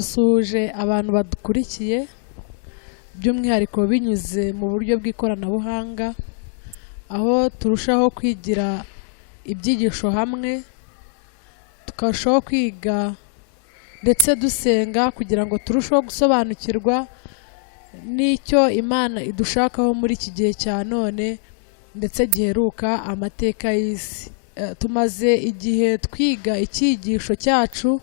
dusuhuje abantu badukurikiye by'umwihariko binyuze mu buryo bw'ikoranabuhanga aho turushaho kwigira ibyigisho hamwe tukarushaho kwiga ndetse dusenga kugira ngo turusheho gusobanukirwa n'icyo Imana idushakaho muri iki gihe cya none ndetse giheruka amateka y'isi. Tumaze igihe twiga icyigisho cyacu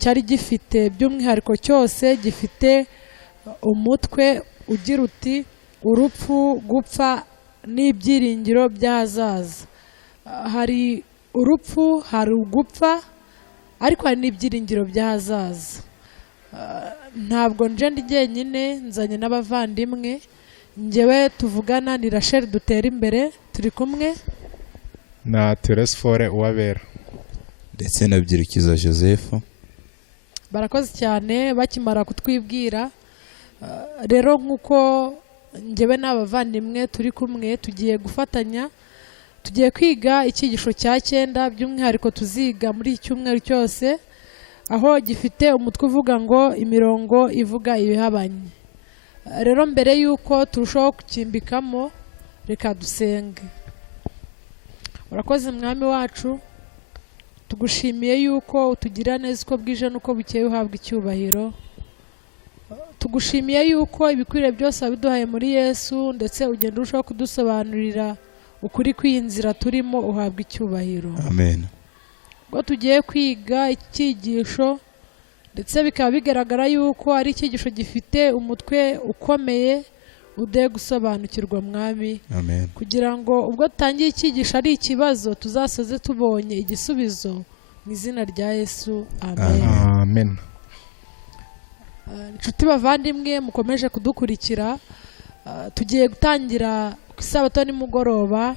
cyari gifite by'umwihariko cyose gifite umutwe ugira uti urupfu gupfa n'ibyiringiro by'ahazaza. Hari urupfu, hari ugupfa, ariko hari n'ibyiringiro by'ahazaza. Ntabwo nje ndi jyenyine, nzanye n'abavandimwe, njyewe tuvugana ni Rachel dutera imbere, turi kumwe na Teresfore Uwabera ndetse na Byirukiza Joseph. Barakoze cyane bakimara kutwibwira. Rero nk'uko njyewe n'abavandimwe turi kumwe tugiye gufatanya, tugiye kwiga icyigisho cya 9 by'umwihariko tuziga muri iki cyumweru cyose, aho gifite umutwe uvuga ngo imirongo ivuga ibihabanye. Rero mbere y'uko turushaho kukimbikamo, reka dusenge. Urakoze mwami wacu, tugushimiye yuko utugira neza uko bwije n'uko bukeye uhabwa icyubahiro. Tugushimiye yuko ibikwiriye byose wabiduhaye muri Yesu, ndetse ugenda urushaho kudusobanurira ukuri kw'inzira turimo, uhabwa icyubahiro. Amen. Ngo tugiye kwiga icyigisho ndetse bikaba bigaragara yuko ari icyigisho gifite umutwe ukomeye ude gusobanukirwa mwami. Amen. Kugira ngo ubwo tangiye icyigisho ari ikibazo tuzasoze tubonye igisubizo mu izina rya Yesu. Amen. Amen. Inshuti bavandimwe mukomeje kudukurikira, tugiye gutangira ku isabato nimugoroba,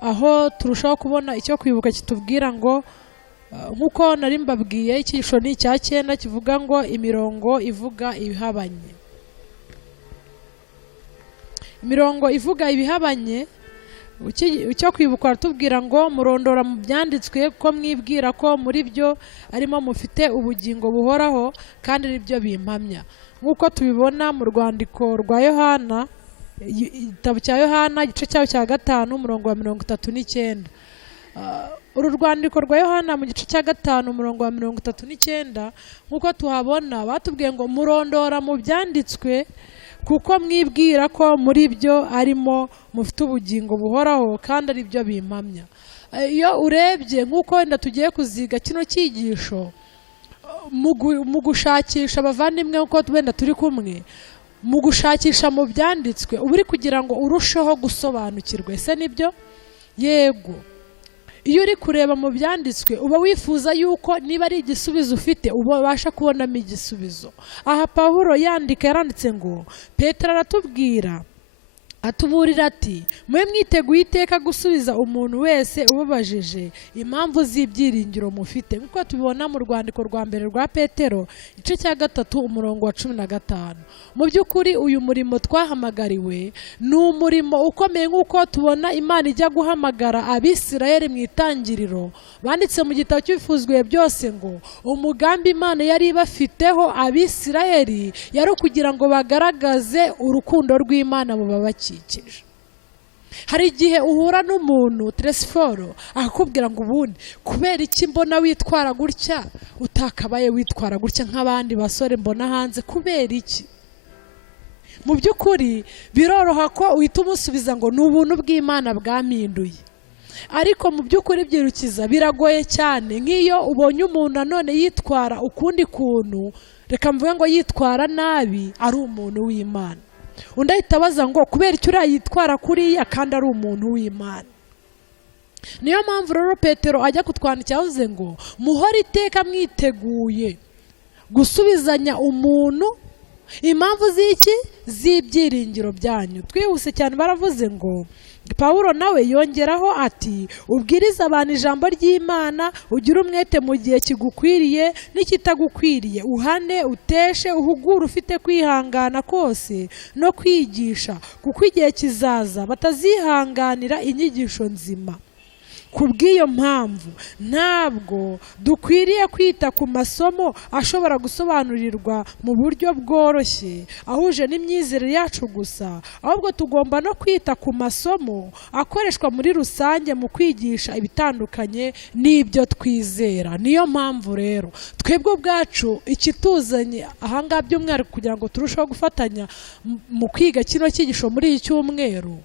aho turushaho kubona icyo kwibuka kitubwira ngo nk'uko nari mbabwiye icyigisho ni icya 9 kivuga ngo imirongo ivuga ibihabanye. Imirongo ivuga ibihabanye, icyo kwibuka ratubwira ngo murondora mu byanditswe ko mwibwira ko muri byo arimo mufite ubugingo buhoraho kandi nibyo bimpamya. Nk'uko tubibona mu rwandiko rwa Yohana, igitabo cya Yohana igice cyaho cya 5 umurongo wa 39. Uru rwandiko rwa Yohana mu gice cya 5 umurongo wa 39, nk'uko tuhabona batubwiye ngo murondora mu byanditswe kuko mwibwira ko muri byo arimo mufite ubugingo buhoraho kandi ari byo bimpamya. Iyo urebye nk'uko wenda tugiye kuziga kino cyigisho, mu gushakisha abavandimwe uko wenda turi kumwe, mu gushakisha mu byanditswe uba uri kugira ngo urusheho gusobanukirwa. Ese nibyo? Yego. Iyo uri kureba mu byanditswe uba wifuza yuko niba ari igisubizo ufite ubasha kubonamo igisubizo. Aha Pawulo yaranditse ngo Petero aratubwira atuburira ati mwe mwiteguye iteka gusubiza umuntu wese ubabajije impamvu z'ibyiringiro mufite. Nk'uko tubibona mu rwandiko rwa mbere rwa Petero igice cya 3 umurongo wa 15. Mu by'ukuri uyu murimo twahamagariwe ni umurimo ukomeye, nk'uko tubona Imana ijya guhamagara Abisirayeli mu itangiriro. Banditse mu gitabo cy'ibifuzwe byose ngo umugambi Imana yari ibafiteho Abisirayeli yari kugira ngo bagaragaze urukundo rw'Imana mu babakikije. Hari igihe uhura n'umuntu Teresforo akakubwira ngo ubundi kubera iki mbona witwara gutya utakabaye witwara gutya nk'abandi basore mbona hanze, kubera iki? Mu by'ukuri biroroha ko uhita umusubiza ngo ni ubuntu bw'Imana bwampinduye, ariko mu by'ukuri Byirukiza biragoye cyane nk'iyo ubonye umuntu nanone yitwara ukundi kuntu, reka mvuge ngo yitwara nabi, ari umuntu w'Imana. Undi ahita abaza ngo kubera icyo urayitwara kuriya kandi ari umuntu w'Imana. Niyo mpamvu rero Petero ajya kutwandikira avuze ngo muhore iteka mwiteguye gusubizanya umuntu impamvu z'iki z'ibyiringiro byanyu. Twihuse cyane baravuze ngo Pawulo nawe yongeraho ati ubwiriza abantu ijambo ry'Imana, ugira umwete mu gihe kigukwiriye n'ikitagukwiriye, uhane uteshe uhugura ufite kwihangana kose no kwigisha, kuko igihe kizaza batazihanganira inyigisho nzima. Kubw'iyo mpamvu ntabwo dukwiriye kwita ku masomo ashobora gusobanurirwa mu buryo bworoshye ahuje n'imyizerere yacu gusa, ahubwo tugomba no kwita ku masomo akoreshwa muri rusange mu kwigisha ibitandukanye n'ibyo twizera. Niyo mpamvu rero twebwe ubwacu ikituzanye ahangaha by'umwihariko kugira ngo turusheho gufatanya mu kwiga kino cyigisho muri iki cyumweru,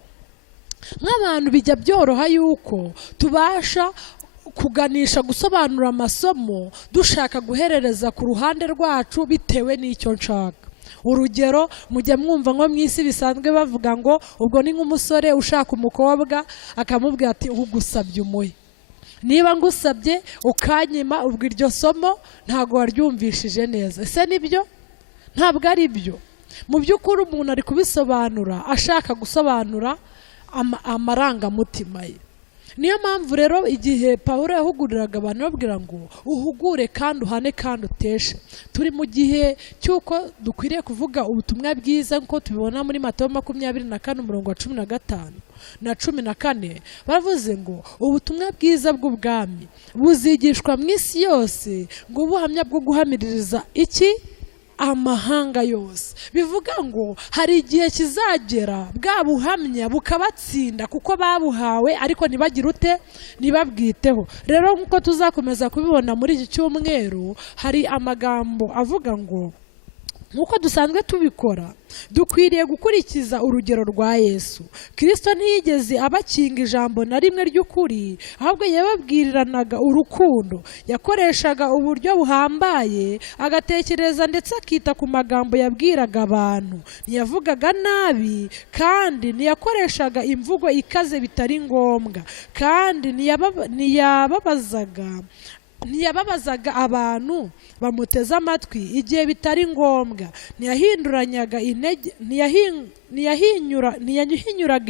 nk'abantu bijya byoroha yuko tubasha kuganisha gusobanura amasomo dushaka guherereza ku ruhande rwacu bitewe n'icyo nshaka. Urugero, mujya mwumva nko mu isi bisanzwe bavuga ngo ubwo ni nk'umusore ushaka umukobwa akamubwira ati ugusabye umuhe, niba ngusabye ukanyima ubwo iryo somo ntabwo waryumvishije neza. Ese nibyo? Ntabwo ari byo. Mu by'ukuri umuntu ari kubisobanura ashaka gusobanura amarangamutima ye. Niyo mpamvu rero igihe Pawulo yahuguriraga abantu babwira ngo uhugure kandi uhane kandi uteshe, turi mu gihe cy'uko dukwiriye kuvuga ubutumwa bwiza nk'uko tubibona muri Matayo 24 umurongo wa 15 na 14. Baravuze ngo ubutumwa bwiza bw'ubwami buzigishwa mu isi yose ngo ubuhamya bwo guhamiririza iki amahanga yose. Bivuga ngo hari igihe kizagera bwa buhamya bukabatsinda kuko babuhawe ariko ntibagire ute, ntibabwiteho. Rero nk'uko tuzakomeza kubibona muri iki cyumweru, hari amagambo avuga ngo nk'uko dusanzwe tubikora dukwiriye gukurikiza urugero rwa Yesu. Kristo ntiyigeze abakinga ijambo na rimwe ry'ukuri, ahubwo yababwiriranaga urukundo. Yakoreshaga uburyo buhambaye, agatekereza ndetse akita ku magambo yabwiraga abantu. Ntiyavugaga nabi kandi ntiyakoreshaga imvugo ikaze bitari ngombwa, kandi ntiyababazaga abantu bamuteze amatwi igihe bitari ngombwa. Ntiyahinyuraga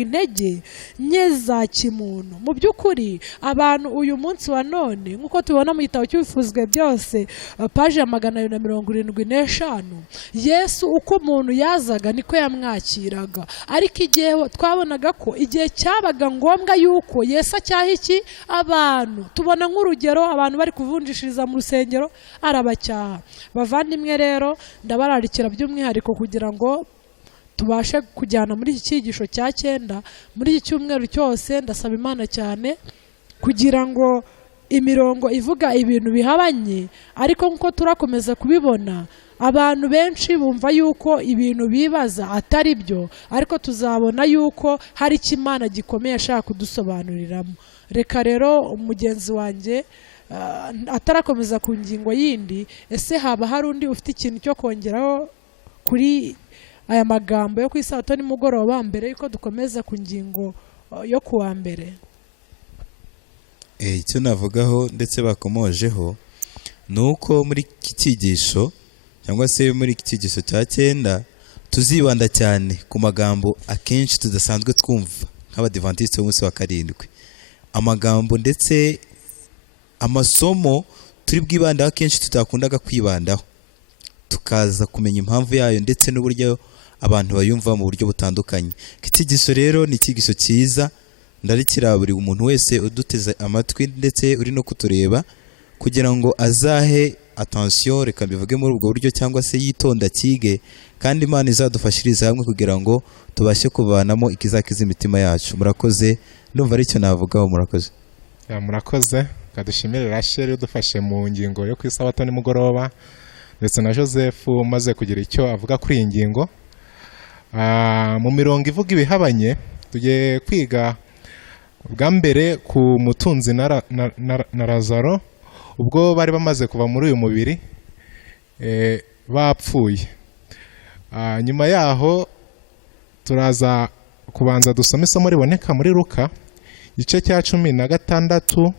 intege nke za kimuntu. Mu by'ukuri abantu uyu munsi wa none nk'uko tubona mu gitabo cy'ibifuzwe byose paji ya 275, Yesu uko umuntu yazaga niko yamwakiraga. Ariko igihe twabonaga ko igihe cyabaga ngombwa yuko Yesu acyaha iki abantu, tubona nk'urugero abantu bari kuvunjishiriza mu rusengero arabacyaha. Bavandimwe rero ndabararikira by'umwihariko kugira ngo tubashe kujyana muri iki cyigisho cya 9 muri iki cyumweru cyose. Ndasaba Imana cyane kugira ngo imirongo ivuga ibintu bihabanye, ariko nk'uko turakomeza kubibona abantu benshi bumva yuko ibintu bibaza atari byo, ariko tuzabona yuko hari icyo Imana gikomeye ashaka kudusobanuriramo. Reka rero umugenzi wanjye atarakomeza ku ngingo yindi, ese haba hari undi ufite ikintu cyo kongeraho kuri aya magambo yo ku isabato nimugoroba mbere yuko dukomeza ku ngingo yo kuwa mbere? Icyo navugaho ndetse bakomojeho ni uko muri iki cyigisho cyangwa se muri iki cyigisho cya 9 tuzibanda cyane ku magambo akenshi tudasanzwe twumva nk'abadivantisite b'umunsi wa 7. Amagambo ndetse amasomo turi bwibandaho akenshi tutakundaga kwibandaho, tukaza kumenya impamvu yayo ndetse n'uburyo abantu bayumva mu buryo butandukanye. Icyigisho rero ni icyigisho cyiza, ndarikira buri umuntu wese uduteze amatwi ndetse uri no kutureba kugira ngo azahe attention, reka mbivuge muri ubwo buryo, cyangwa se yitonda kige, kandi Imana izadufashiriza hamwe kugira ngo tubashe kubanamo ikizakiza imitima yacu. Murakoze, ndumva aricyo navugaho. Murakoze. Murakoze, kadushimire Rachel udufashe mu ngingo yo ku isabato nimugoroba, ndetse na Joseph umaze kugira icyo avuga kuri iyi ngingo. Mu mirongo ivuga ibihabanye tugiye kwiga bwa mbere ku mutunzi na Lazaro ubwo bari bamaze kuva muri uyu mubiri bapfuye. Nyuma yaho turaza kubanza dusome isomo riboneka muri Luka igice cya 16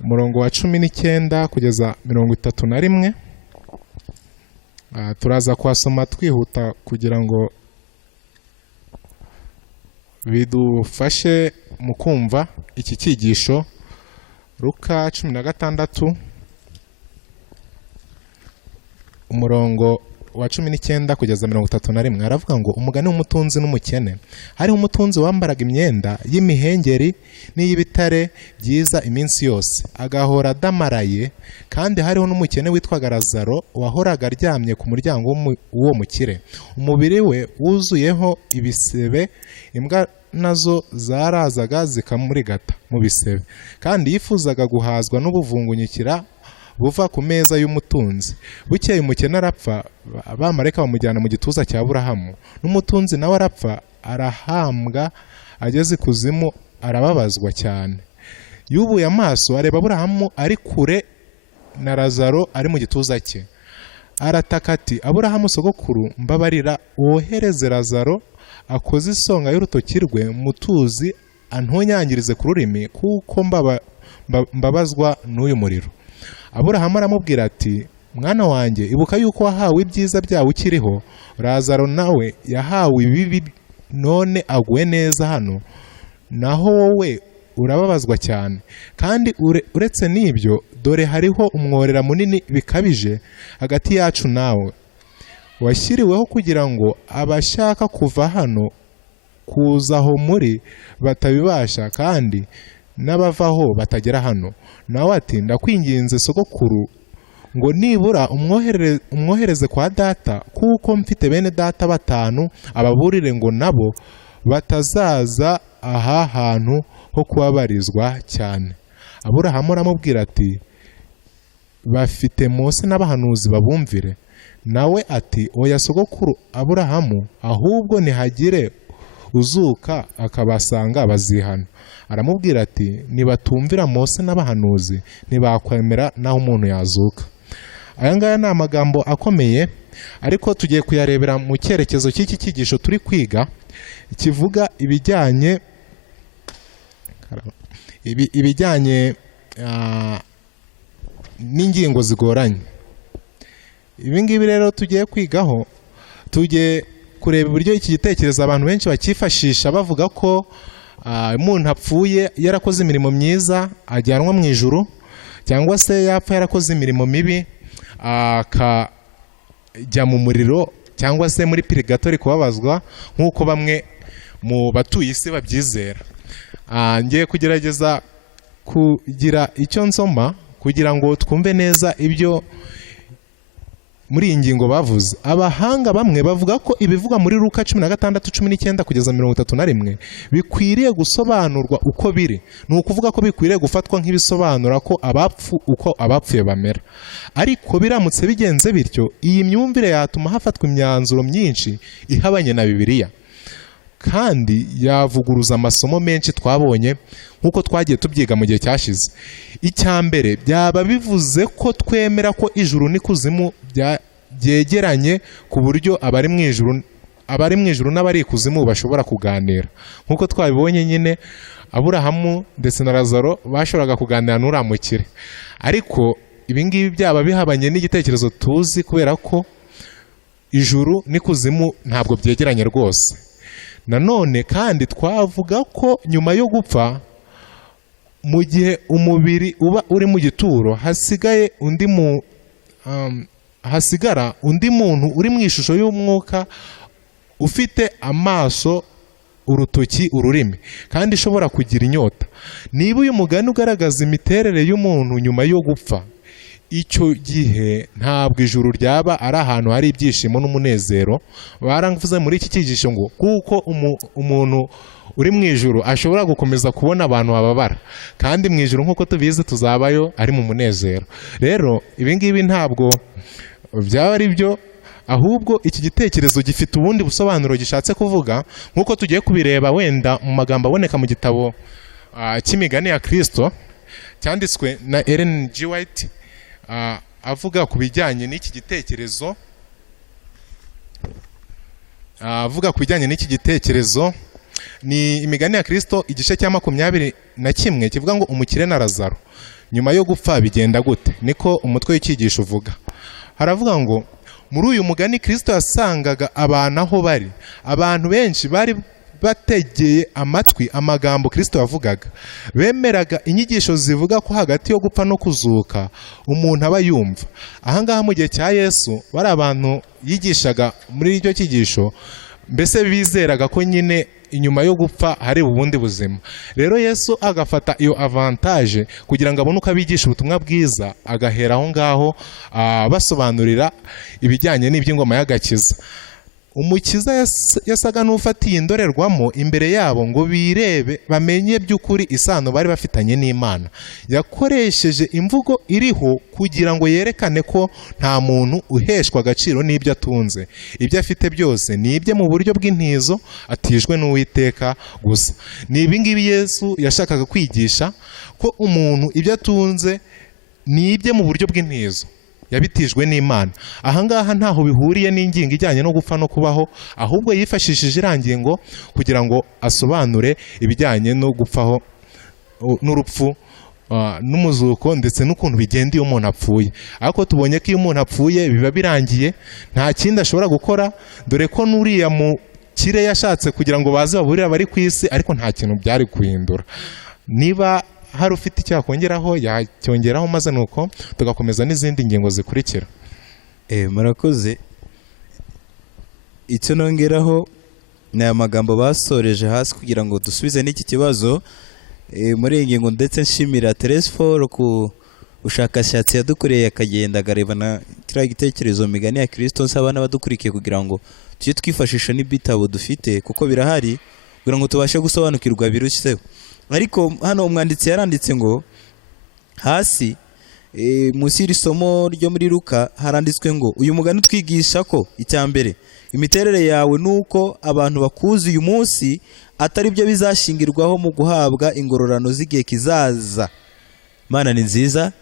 umurongo wa 19 kugeza 31. Turaza kuhasoma twihuta kugira ngo bidufashe mu kumva iki cyigisho. Luka 16 umurongo wa 19 kugeza 31 aravuga ngo umugani w'umutunzi n'umukene. Hariho umutunzi wambaraga imyenda y'imihengeri n'iy'ibitare byiza iminsi yose agahora adamaraye, kandi hariho n'umukene witwaga Lazaro wahoraga aryamye ku muryango w'uwo mukire, umubiri we wuzuyeho ibisebe, imbwa nazo zarazaga zikamurigata mu bisebe, kandi yifuzaga guhazwa n'ubuvungunyikira buva ku meza y'umutunzi. Bukeye umukene arapfa, abamarayika bamujyana mu gituza cya Aburahamu, n'umutunzi nawe arapfa, arahambwa, ageze ikuzimu arababazwa cyane. Yubuye amaso areba Aburahamu ari kure na Lazaro ari mu gituza cye, arataka ati, Aburahamu sogokuru, mbabarira wohereze Lazaro akoze isonga y'urutoki rwe mutuzi antonyangirize ku rurimi, kuko mbabazwa n'uyu muriro. Aburahamu aramubwira ati, mwana wanjye, ibuka yuko wahawe ibyiza byawe ukiriho, Lazaro nawe yahawe ibibi, none aguwe neza hano, naho wowe urababazwa cyane. Kandi uretse n'ibyo, dore hariho umworera munini bikabije hagati yacu nawe, washyiriweho kugira ngo abashaka kuva hano kuza aho muri batabibasha, kandi n'abavaho batagera hano. Nawe ati, ndakwinginze sogokuru, ngo nibura umwohereze kwa data, kuko mfite bene data 5, ababurire ngo nabo batazaza aha hantu ho kubabarizwa cyane. Aburahamu aramubwira ati, bafite Mose n'abahanuzi babumvire. Nawe ati, oya sogokuru Aburahamu, ahubwo nihagire uzuka akabasanga bazihana. Aramubwira ati, nibatumvira Mose n'abahanuzi ntibakwemera naho umuntu yazuka. Aya ngaya ni amagambo akomeye, ariko tugiye kuyarebera mu cyerekezo cy'iki cyigisho turi kwiga, kivuga ibijyanye n'ingingo zigoranye. Ibi ngibi rero tugiye kwigaho, tugiye kureba uburyo iki gitekerezo abantu benshi bakifashisha bavuga ko umuntu apfuye yarakoze imirimo myiza ajyanwa mu ijuru, cyangwa se yapfa yarakoze imirimo mibi akajya mu muriro cyangwa se muri purigatori kubabazwa, nk'uko bamwe mu batuye isi babyizera. Ngiye kugerageza kugira icyo nsoma kugira ngo twumve neza ibyo muri iyi ngingo bavuze. Abahanga bamwe bavuga ko ibivuga muri Luka 16:19 kugeza 31 bikwiriye gusobanurwa uko biri. Ni ukuvuga ko bikwiriye gufatwa nk'ibisobanura ko uko abapfuye bamera. Ariko biramutse bigenze bityo, iyi myumvire yatuma hafatwa imyanzuro myinshi ihabanye na Bibiliya, kandi yavuguruza amasomo menshi twabonye nk'uko twagiye tubyiga mu gihe cyashize. Icya mbere, byaba bivuze ko twemera ko ijuru n'ikuzimu byegeranye, ku buryo abari mu ijuru n'abari ikuzimu bashobora kuganira. Nk'uko twabibonye nyine, Aburahamu ndetse na Lazaro bashoboraga kuganira n'uramukire. Ariko ibi ngibi byaba bihabanye n'igitekerezo tuzi, kubera ko ijuru n'ikuzimu ntabwo byegeranye rwose. Nanone kandi twavuga ko nyuma yo gupfa, mu gihe umubiri uba uri mu gituro, hasigara undi muntu uri mu ishusho y'umwuka, ufite amaso, urutoki, ururimi, kandi ishobora kugira inyota. Niba uyu mugani ugaragaza imiterere y'umuntu nyuma yo gupfa, icyo gihe ntabwo ijuru ryaba ari ahantu hari ibyishimo n'umunezero. Baranvuze muri iki cyigisho ngo kuko umuntu uri mu ijuru ashobora gukomeza kubona abantu bababara, kandi mu ijuru nk'uko tubizi tuzabayo ari mu munezero. Rero ibi ngibi ntabwo byaba ari byo, ahubwo iki gitekerezo gifite ubundi busobanuro gishatse kuvuga, nk'uko tugiye kubireba wenda mu magambo aboneka mu gitabo cy'imigani ya Kristo cyanditswe na Ellen G. White, avuga ku bijyanye n'iki gitekerezo. Ni imigani ya Kristo igice cya 21 kivuga ngo umukire na Lazaro nyuma yo gupfa bigenda gute. Niko umutwe w'icyigisho uvuga. Haravuga ngo muri uyu mugani Kristo yasangaga abantu aho bari. Abantu benshi bari bategeye amatwi amagambo Kristo yavugaga, bemeraga inyigisho zivuga ko hagati yo gupfa no kuzuka umuntu aba yumva. Ahangaha mu gihe cya Yesu bari abantu yigishaga muri icyo cyigisho, mbese bizeraga ko nyine inyuma yo gupfa hari ubundi buzima. Rero Yesu agafata iyo avantage kugira ngo abone uko abigisha ubutumwa bwiza, agahera aho ngaho basobanurira ibijyanye n'iby'ingoma y'agakiza. Umukiza yasaga n'ufatiye indorerwamo imbere yabo ngo birebe bamenye by'ukuri isano bari bafitanye n'Imana. Yakoresheje imvugo iriho kugira ngo yerekane ko nta muntu uheshwa agaciro n'ibyo atunze. Ibyo afite byose ni ibye mu buryo bw'intizo, atijwe n'Uwiteka gusa. Ni ibi ngibi Yesu yashakaga kwigisha, ko umuntu ibyo atunze ni ibye mu buryo bw'intizo, yabitijwe n'Imana. Ahangaha ntaho bihuriye n'ingingo ijyanye no gupfa no kubaho, ahubwo yifashishije irangingo kugira ngo asobanure ibijyanye no gupfaho n'urupfu n'umuzuko, ndetse n'ukuntu bigenda iyo umuntu apfuye. Ariko tubonye ko iyo umuntu apfuye biba birangiye, nta kindi ashobora gukora, dore ko n'uriya mu kire yashatse kugira ngo baze baburire abari ku isi, ariko nta kintu byari guhindura. Niba hari ufite icyo yakongeraho yacyongeraho, maze nuko tugakomeza n'izindi ngingo zikurikira. Murakoze. Icyo nongeraho ni aya magambo basoreje hasi kugira ngo dusubize n'iki kibazo muri iyi ngingo, ndetse nshimira Teresforo ku bushakashatsi yadukoreye, akagenda agareba na kiriya gitekerezo migani ya Kristo. Nsaba n'abadukurikiye kugira ngo tujye twifashisha n'ibitabo dufite, kuko birahari kugira ngo tubashe gusobanukirwa biruseho. Ariko hano umwanditsi yaranditse ngo hasi munsi y'iri somo ryo muri Luka haranditswe ngo uyu mugani utwigisha ko icya mbere imiterere yawe nuko abantu bakuze uyu munsi atari byo bizashingirwaho mu guhabwa ingororano z'igihe kizaza. Mana ni nziza.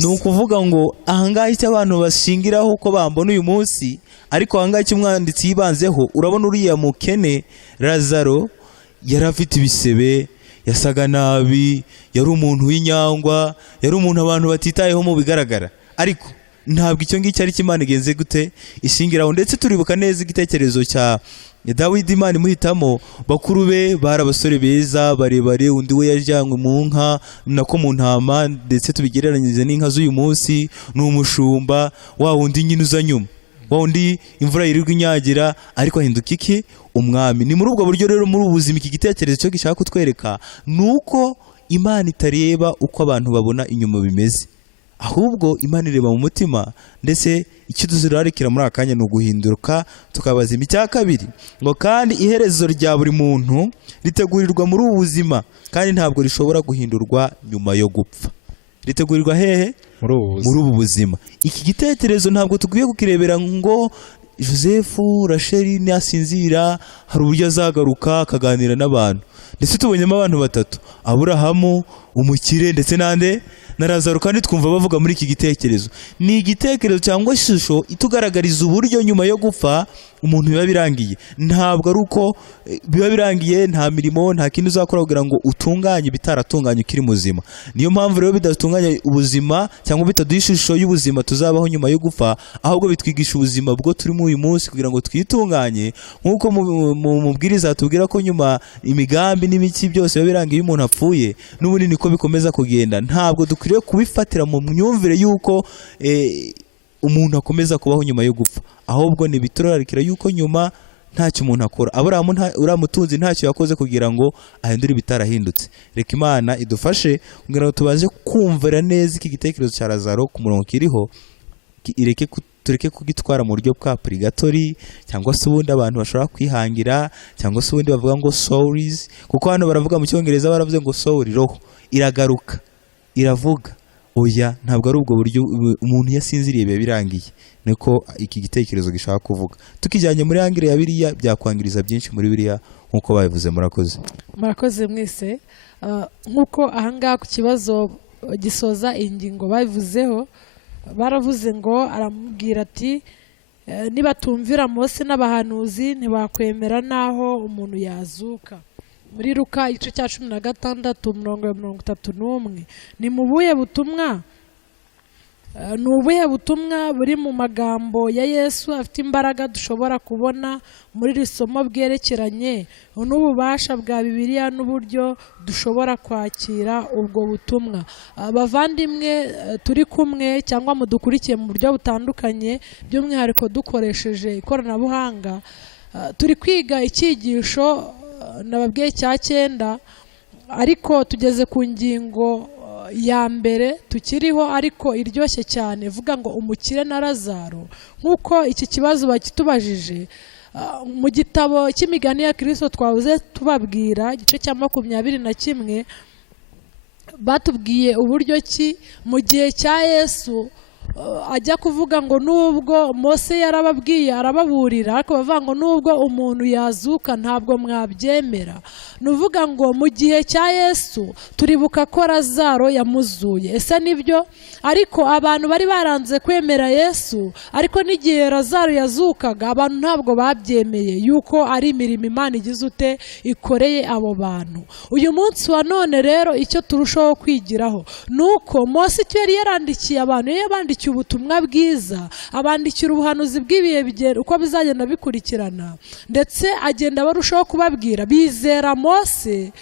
Ni ukuvuga ngo ahangaha icyo abantu bashingiraho uko bambona uyu munsi, ariko ahangaha icyo umwanditsi yibanzeho, urabona uriya mukene Lazaro yari afite ibisebe, yasaga nabi, yari umuntu w'inyangwa, yari umuntu abantu batitayeho mu bigaragara, ariko ntabwo icyo ngicyo ari Imana igenze gute ishingiraho. Ndetse turibuka neza igitekerezo cya Dawidi, Imana imuhitamo, bakuru be bari abasore beza barebare, undi we yajyanywe mu nka nako mu ntama, ndetse tubigereranyije n'inka z'uyu munsi, ni umushumba wa wundi nyine uza nyuma, wa wundi imvura yirirwa inyagira, ariko ahinduka iki? Umwami. Ni muri ubwo buryo rero muri ubuzima iki gitekerezo cyo gishaka kutwereka nuko Imana itareba uko abantu babona inyuma bimeze, ahubwo Imana ireba mu mutima. Ndetse icyo tuzirarikira muri akanya ni uguhinduka tukabaza icya kabiri ngo kandi iherezo rya buri muntu ritegurirwa muri ubu buzima, kandi ntabwo rishobora guhindurwa nyuma yo gupfa. Ritegurirwa hehe? Muri ubu buzima. Iki gitekerezo ntabwo tukwiye kukirebera ngo Joseph Rachel nasinzira hari uburyo azagaruka akaganira n'abantu. Ndetse tubonyemo abantu batatu, Aburahamu, umukire, ndetse nande na Lazaro, kandi twumva bavuga muri iki gitekerezo. Ni igitekerezo cyangwa ishusho itugaragariza uburyo nyuma yo gupfa umuntu biba birangiye. Ntabwo ari uko biba birangiye, nta mirimo, nta kindi uzakora kugira ngo utunganye bitaratunganye ukiri muzima. Niyo mpamvu rero bidatunganya ubuzima cyangwa bitaduha ishusho y'ubuzima tuzabaho nyuma yo gupfa, ahubwo bitwigisha ubuzima bwo turimo uyu munsi kugira ngo twitunganye, nk'uko mu mubwiriza hatubwira ko nyuma imigambi n'ibiki byose biba birangiye iyo umuntu apfuye, n'ubundi niko bikomeza kugenda. Ntabwo dukwiriye kubifatira mu myumvire y'uko umuntu akomeza kubaho nyuma yo gupfa, ahubwo nibiturarikira yuko nyuma ntacyo umuntu akora. Aburahamu uriya mutunzi ntacyo yakoze kugira ngo ahindure ibitarahindutse. Reka Imana idufashe kugira ngo tubaze kumvira neza iki gitekerezo cya Lazaro ku murongo kiriho, tureke kugitwara mu buryo bwa purigatori, cyangwa se ubundi abantu bashobora kwihangira, cyangwa se ubundi bavuga ngo souls, kuko hano baravuga mu Cyongereza baravuze ngo soul, roho iragaruka iravuga. Oya, ntabwo ari ubwo buryo umuntu yasinziriye biba birangiye. Niko iki gitekerezo gishaka kuvuga. Tukijyanye muri angire ya Bibiliya byakwangiriza byinshi muri Bibiliya nk'uko babivuze. Murakoze mwese. Nk'uko ahangaha ku kibazo gisoza ingingo babivuzeho, baravuze ngo aramubwira ati nibatumvira Mose n'abahanuzi ntibakwemera naho umuntu yazuka. Muri Luka igice cya 16 umurongo wa 31, ni mu buye butumwa ni ubuhe butumwa buri mu magambo ya Yesu afite imbaraga dushobora kubona muri iri somo bwerekeranye n'ububasha bwa bibiliya n'uburyo dushobora kwakira ubwo butumwa? Abavandimwe turi kumwe cyangwa mudukurikiye mu buryo butandukanye, by'umwihariko dukoresheje ikoranabuhanga, turi kwiga icyigisho nababwiye cya 9, ariko tugeze ku ngingo ya mbere tukiriho ariko iryoshye cyane, vuga ngo umukire na Lazaro. Nk'uko iki kibazo bakitubajije mu gitabo cy'imigani ya Kristo twavuze tubabwira igice cya 21, batubwiye uburyo ki mu gihe cya Yesu ajya kuvuga ngo nubwo Mose yarababwiye arababurira, ariko bavuga ngo nubwo umuntu yazuka ntabwo mwabyemera. Nuvuga ngo mu gihe cya Yesu turibuka ko Lazaro yamuzuye. Ese nibyo? Ariko abantu bari baranze kwemera Yesu, ariko n'igihe Lazaro yazukaga abantu ntabwo babyemeye yuko ari imirimo Imana igize ute ikoreye abo bantu. Uyu munsi wa none rero icyo turushaho kwigiraho nuko Mose icyo yari yarandikiye abantu, yabandikiye ubutumwa bwiza, abandikira ubuhanuzi bw'ibihe bigera uko bizagenda bikurikirana, ndetse agenda barushaho kubabwira. Bizera Mose,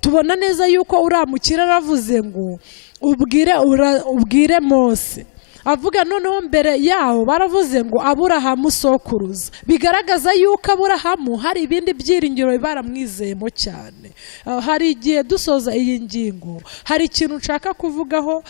tubona neza yuko uramukira aravuze ngo ubwire Mose. Avuga noneho mbere yaho baravuze ngo Aburahamu sokuruza, bigaragaza yuko Aburahamu hari ibindi byiringiro baramwizeyemo cyane. Hari igihe dusoza iyi ngingo, hari ikintu nshaka kuvugaho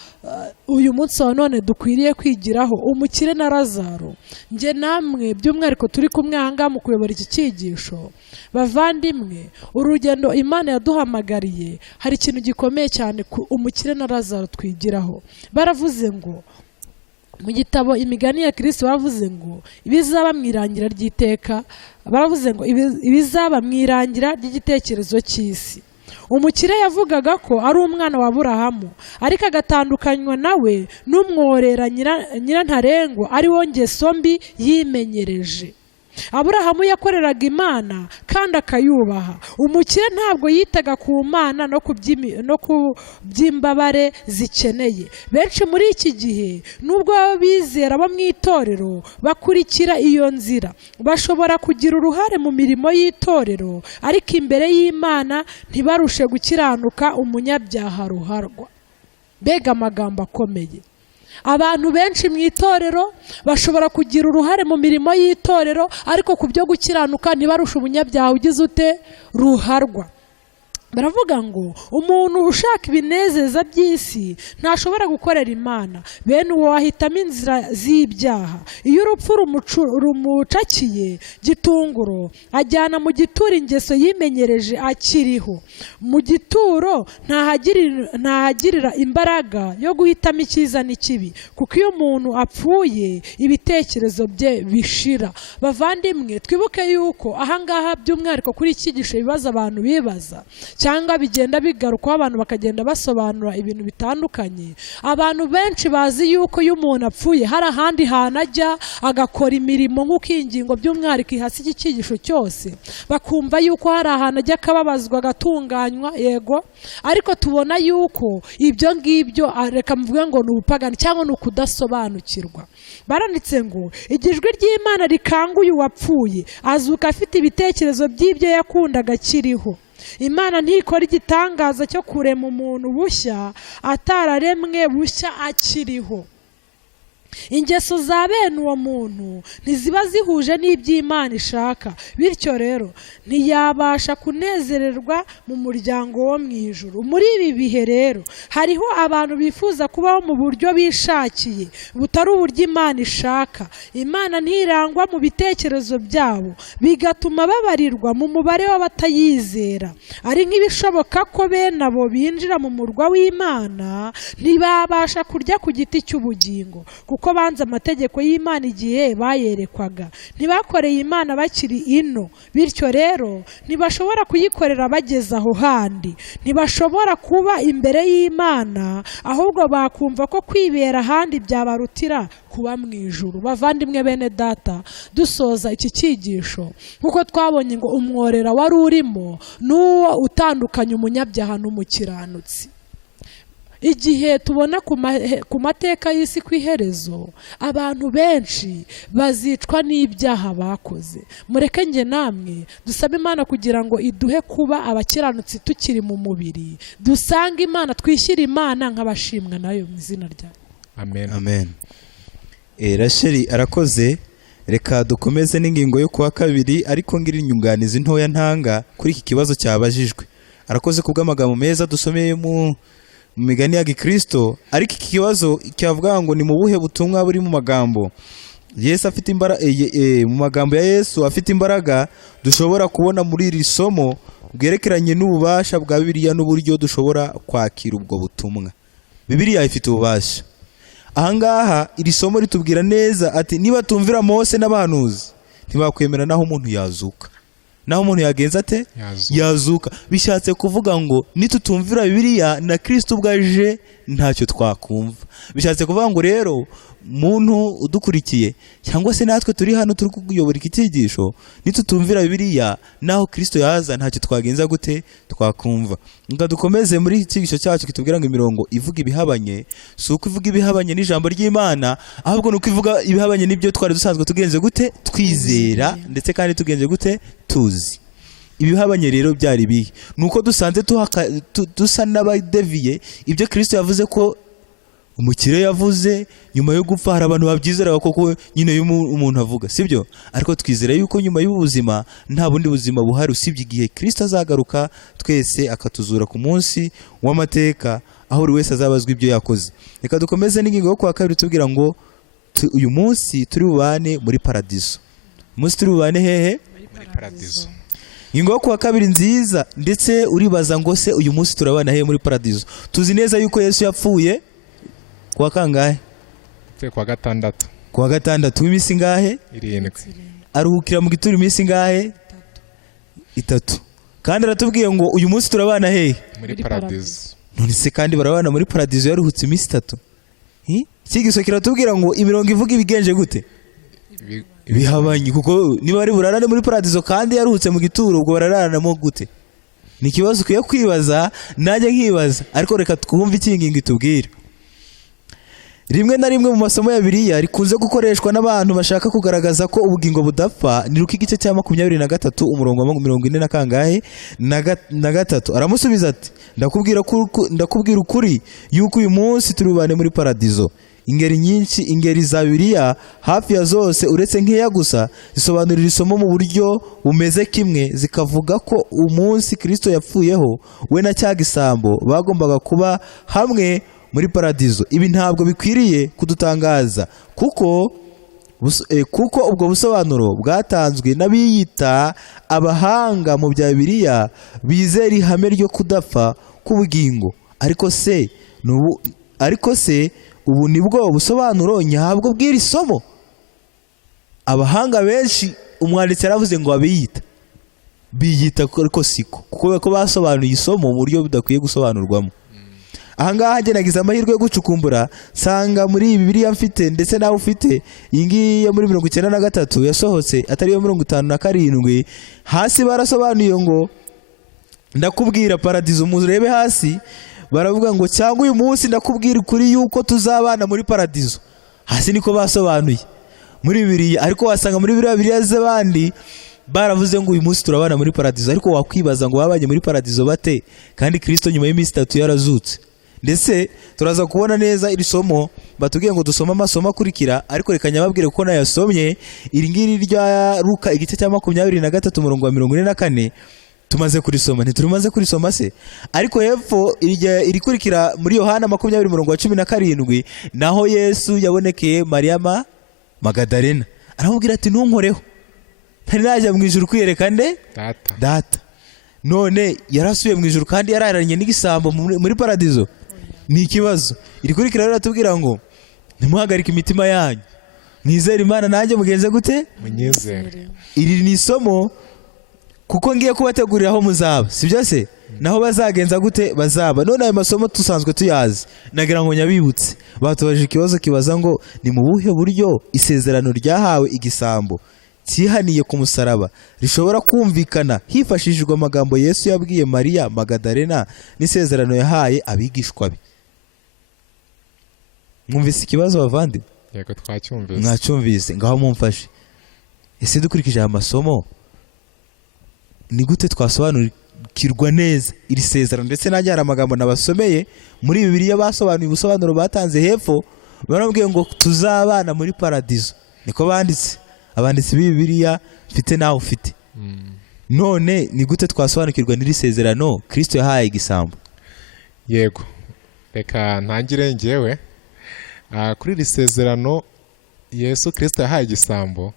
uyu munsi wa none dukwiriye kwigiraho, umukire na Lazaro. Nge namwe by'umwihariko turi kumwe ahangaha mu kuyobora iki cyigisho, bavandimwe, urugendo Imana yaduhamagariye, hari ikintu gikomeye cyane ku umukire na Lazaro twigiraho. Baravuze ngo mu gitabo imigani ya Kristo bavuze ngo ibizaba mwirangira ry'iteka, baravuze ngo ibizaba mwirangira ry'igitekerezo cy'isi. Umukire yavugaga ko ari umwana wa Aburahamu, ariko agatandukanywa nawe n'umworera nyirantarengwa ari wo ngeso mbi yimenyereje. Aburahamu yakoreraga Imana kandi akayubaha. Umukire ntabwo yitaga ku Mana no ku by'imbabare zikeneye. Benshi muri iki gihe nubwo bizera bo mu itorero bakurikira iyo nzira, bashobora kugira uruhare mu mirimo y'itorero, ariko imbere y'Imana ntibarushe gukiranuka umunyabyaha ruharwa. Mbega amagambo akomeye! Abantu benshi mu itorero bashobora kugira uruhare mu mirimo y'itorero, ariko ku byo gukiranuka ntibarushe umunyabyaha ugize ute ruharwa. Baravuga ngo umuntu ushaka ibinezeza by'isi ntashobora gukorera Imana, bene uwo wahitamo inzira z'ibyaha. Iyo urupfu rumucakiye gitunguro, ajyana mu gituro ingeso yimenyereje akiriho. Mu gituro ntahagirira imbaraga yo guhitamo icyiza n'ikibi, kuko iyo umuntu apfuye ibitekerezo bye bishira. Bavandimwe, twibuke yuko ahangaha by'umwihariko kuri icyigisho ibibazo abantu bibaza cyangwa bigenda bigarukaho abantu bakagenda basobanura ibintu bitandukanye. Abantu benshi bazi yuko iyo umuntu apfuye hari ahandi hantu ajya agakora imirimo nk'uko ingingo by'umwihariko ihasi iki cyigisho cyose, bakumva yuko hari ahantu ajya akababazwa agatunganywa, yego, ariko tubona yuko ibyo ngibyo reka mvuge ngo ni ubupagani cyangwa ni ukudasobanukirwa. Baranditse ngo ijwi ry'Imana rikanguye uwapfuye azuka afite ibitekerezo by'ibyo yakundaga akiriho. Imana ntikora igitangaza cyo kurema umuntu bushya atararemwe bushya akiriho. Ingeso za bene uwo muntu ntiziba zihuje n'iby'Imana ishaka, bityo rero ntiyabasha kunezererwa mu muryango wo mu ijuru. Muri ibi bihe rero hariho abantu bifuza kubaho mu buryo bishakiye butari uburyo Imana ishaka. Imana ntirangwa mu bitekerezo byabo, bigatuma babarirwa mu mubare w'abatayizera. Ari nk'ibishoboka ko bene abo binjira mu murwa w'Imana ntibabasha kurya ku giti cy'ubugingo, kuko banze amategeko y'Imana igihe bayerekwaga. Ntibakoreye Imana bakiri ino, bityo rero ntibashobora kuyikorera bageze aho handi. Ntibashobora kuba imbere y'Imana, ahubwo bakumva ko kwibera ahandi byabarutira kuba mu ijuru. Bavandimwe bene data, dusoza iki cyigisho, kuko twabonye ngo umworera wari urimo n'uwo utandukanya umunyabyaha n'umukiranutsi. igihe tubona ku mateka y'isi ku iherezo abantu benshi bazicwa n'ibyaha bakoze. Mureke njye namwe dusabe Imana kugira ngo iduhe kuba abakiranutsi tukiri mu mubiri, dusange Imana, twishyire Imana nk'abashimwa nayo mu izina ryayo. amen amen. Rasheli arakoze. Reka dukomeze n'ingingo yo kuwa kabiri, ariko ngira inyunganizi ntoya ntanga kuri iki kibazo cyabajijwe. Arakoze kubw'amagambo meza dusomeye mu migani ya Gikristo, ariko iki kibazo cyavuga ngo ni mu buhe butumwa buri mu magambo Yesu afite imbaraga, mu magambo ya Yesu afite imbaraga dushobora kubona muri iri somo bwerekeranye n'ububasha bwa Bibiliya n'uburyo dushobora kwakira ubwo butumwa. Bibiliya ifite ububasha. Ahangaha iri somo ritubwira neza ati niba tumvira Mose n'abahanuzi ntibakwemera naho umuntu yazuka. Naho umuntu yagenza ate? Yazuka. Bishatse kuvuga ngo nitutumvira Bibiliya na Kristo ubwaje ntacyo twakumva. Bishatse kuvuga ngo rero muntu udukurikiye cyangwa se natwe turi hano turi kuyobora iki cyigisho, nitutumvira Bibiliya naho Kristo yaza ntacyo twagenza gute twakumva. Nga dukomeze muri iki cyigisho cyacu kitubwira ngo imirongo ivuga ibihabanye. Si uko ivuga ibihabanye n'ijambo ry'Imana, ahubwo nuko ivuga ibihabanye n'ibyo twari dusanzwe tugenze gute twizera, ndetse kandi tugenze gute tuzi. Ibihabanye rero byari bihe nuko dusanze dusa n'abadeviye ibyo Kristo yavuze ko umukire yavuze nyuma yo gupfa. Hari abantu babyizera koko nyine iyo umuntu avuga, sibyo? Ariko twizera yuko nyuma y'ubuzima nta bundi buzima buhari usibye igihe Kristo azagaruka twese akatuzura ku munsi w'amateka, aho buri wese azabazwa ibyo yakoze. Reka dukomeze n'ingingo yo kuwa kabiri tubwira ngo uyu munsi turi bubane muri paradizo. Umunsi turi bubane hehe? muri paradizo. Ingingo yo kuwa kabiri nziza, ndetse uribaza ngo se uyu munsi turabana hehe muri paradizo? Tuzi neza yuko Yesu yapfuye kuwa kangahe? Kuwa gatandatu. Kuwa gatandatu w'iminsi ngahe? 7. Aruhukira mu gituro iminsi ngahe? 3. Kandi aratubwiye ngo uyu munsi turabana hehe? Muri paradizo. None se kandi barabana muri paradizo yaruhutse iminsi 3? Icyigisho kiratubwira ngo imirongo ivuga ibigenje gute? Ibihabanye. Kuko niba bari burarane muri paradizo kandi yaruhutse mu gituro, ubwo bararanamo gute? Ni ikibazo ukwiye kwibaza, najya nkibaza. Ariko reka twumve iki ingingo itubwira. Rimwe na rimwe mu masomo ya Bibiliya rikunze gukoreshwa n'abantu bashaka kugaragaza ko ubugingo budapfa. Ni Luka igice cya 23 umurongo wa 40 na kangahe na gatatu. Aramusubiza ati ndakubwira ukuri yuko uyu munsi turubane muri paradizo. Ingeri za Bibiliya hafi ya zose uretse nkeya gusa zisobanurira isomo mu buryo bumeze kimwe, zikavuga ko umunsi Kristo yapfuyeho we na cya gisambo bagombaga kuba hamwe muri paradizo. Ibi ntabwo bikwiriye kudutangaza kuko ubwo busobanuro bwatanzwe n'abiyita abahanga mu bya Bibiliya bizera ihame ryo kudapfa k'ubugingo. Ariko se ubu nibwo busobanuro nyabwo bw'iri somo? Abahanga benshi umwanditsi yaravuze ngo biyita ko siko, kuko basobanuye isomo mu buryo budakwiye gusobanurwamo. Ahangaha njye nagize amahirwe yo gucukumbura nsanga muri iyi Bibiliya mfite, ndetse nawe ufite, iyi ngiyi yo muri 93 yasohotse atari yo 57, hasi barasobanuye ngo ndakubwira paradizo. Murebe hasi baravuga ngo cyangwa uyu munsi ndakubwira ukuri yuko tuzabana muri paradizo. Hasi niko basobanuye muri Bibiliya. Ariko wasanga muri Bibiliya z'abandi baravuze ngo uyu munsi turabana muri paradizo. Ariko wakwibaza ngo babanye muri paradizo bate kandi Kristo nyuma y'iminsi 3 yarazutse? Ndetse turaza kubona neza iri somo batubwiye ngo dusoma amasomo akurikira, ariko reka nyababwire kuko nayasomye. Iri ngiri rya Luka igice cya 23 umurongo wa 44 tumaze kurisoma. Ntiturumaze kurisoma se? Ariko hepfo irikurikira muri Yohana 20 umurongo wa 17 naho Yesu yabonekeye Mariya Magadalena, aramubwira ati ntunkoreho, ntari najya mu ijuru kwiyereka nde? Data. None yarasubiye mu ijuru kandi yararanye n'igisambo muri paradizo? Ni ikibazo. Irikurikira rero atubwira ngo ntimuhagarike imitima yanyu, mwizere Imana nanjye mugenze gute? Munyizere. Iri ni isomo kuko ngiye kubategurira aho muzaba, sibyo se? Naho bazagenza gute? Bazaba. None ayo masomo tusanzwe tuyazi, nagira ngo nyabibutse. Batubajije ikibazo kibaza ngo ni mu buhe buryo isezerano ryahawe igisambo cyihaniye ku musaraba rishobora kumvikana hifashishijwe amagambo Yesu yabwiye Mariya Magadalena n'isezerano yahaye abigishwa be. mwumvise ikibazo bavandi? Yego twacyumvise. Mwacyumvise, ngaho mumfashe. Ese dukurikije aya masomo ni gute twasobanukirwa neza iri sezerano? Ndetse nanjye hari amagambo nabasomeye muri bibiliya basobanuye ubusobanuro batanze hepfo, barambwiye ngo tuzabana muri paradizo. Niko banditse abanditsi b'ibibiliya mfite nawe ufite. None ni gute twasobanukirwa n'iri sezerano Kristo yahaye igisambo? Yego, reka ntangire njyewe. Kuri iri sezerano Yesu Kristo yahaye igisambo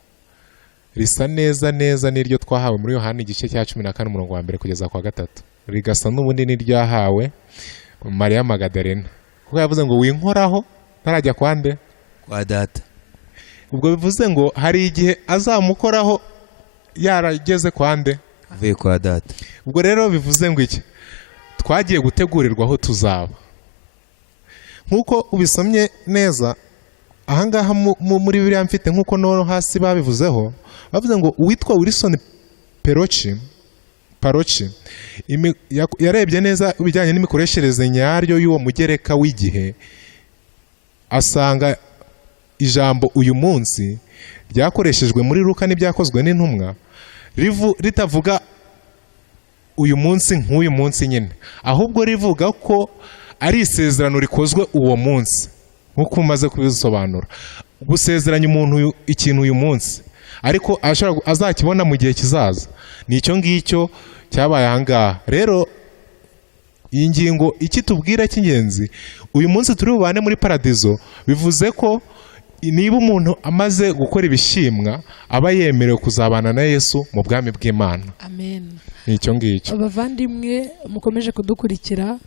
risa neza n'iryo twahawe muri Yohana igice cya 14 umurongo wa 1 kugeza kwa 3. Rigasa n'ubundi n'iryahawe Mariya Magadalena, kuko yavuze ngo winkoraho ntarajya kwande? Kwa data. Ubwo bivuze ngo hari igihe azamukoraho yarageze kwande? Avuye kwa data. Ubwo rero bivuze ngo iki? Twagiye gutegurirwa aho tuzaba. Nkuko ubisomye neza ahangaha muri Bibiliya mfite, nkuko no hasi babivuzeho, bavuze ngo uwitwa Wilson Parochi yarebye neza ibijyanye n'imikoreshereze nyaryo y'uwo mugereka w'igihe, asanga ijambo uyu munsi ryakoreshejwe muri Luka n'ibyakozwe n'intumwa ritavuga uyu munsi nk'uyu munsi nyine, ahubwo rivuga ko ari isezerano rikozwe uwo munsi, nk'uko umaze kubisobanura. Gusezeranya umuntu ikintu uyu munsi ariko azakibona mu gihe kizaza, ni icyo ngicyo cyabaye ahangaha. Rero iyi ngingo ikitubwira cy'ingenzi, uyu munsi turi bubane muri paradizo, bivuze ko niba umuntu amaze gukora ibishimwa aba yemerewe kuzabana na Yesu mu bwami bw'Imana. Amen. Ni icyo ngicyo. Abavandimwe mukomeje kudukurikira,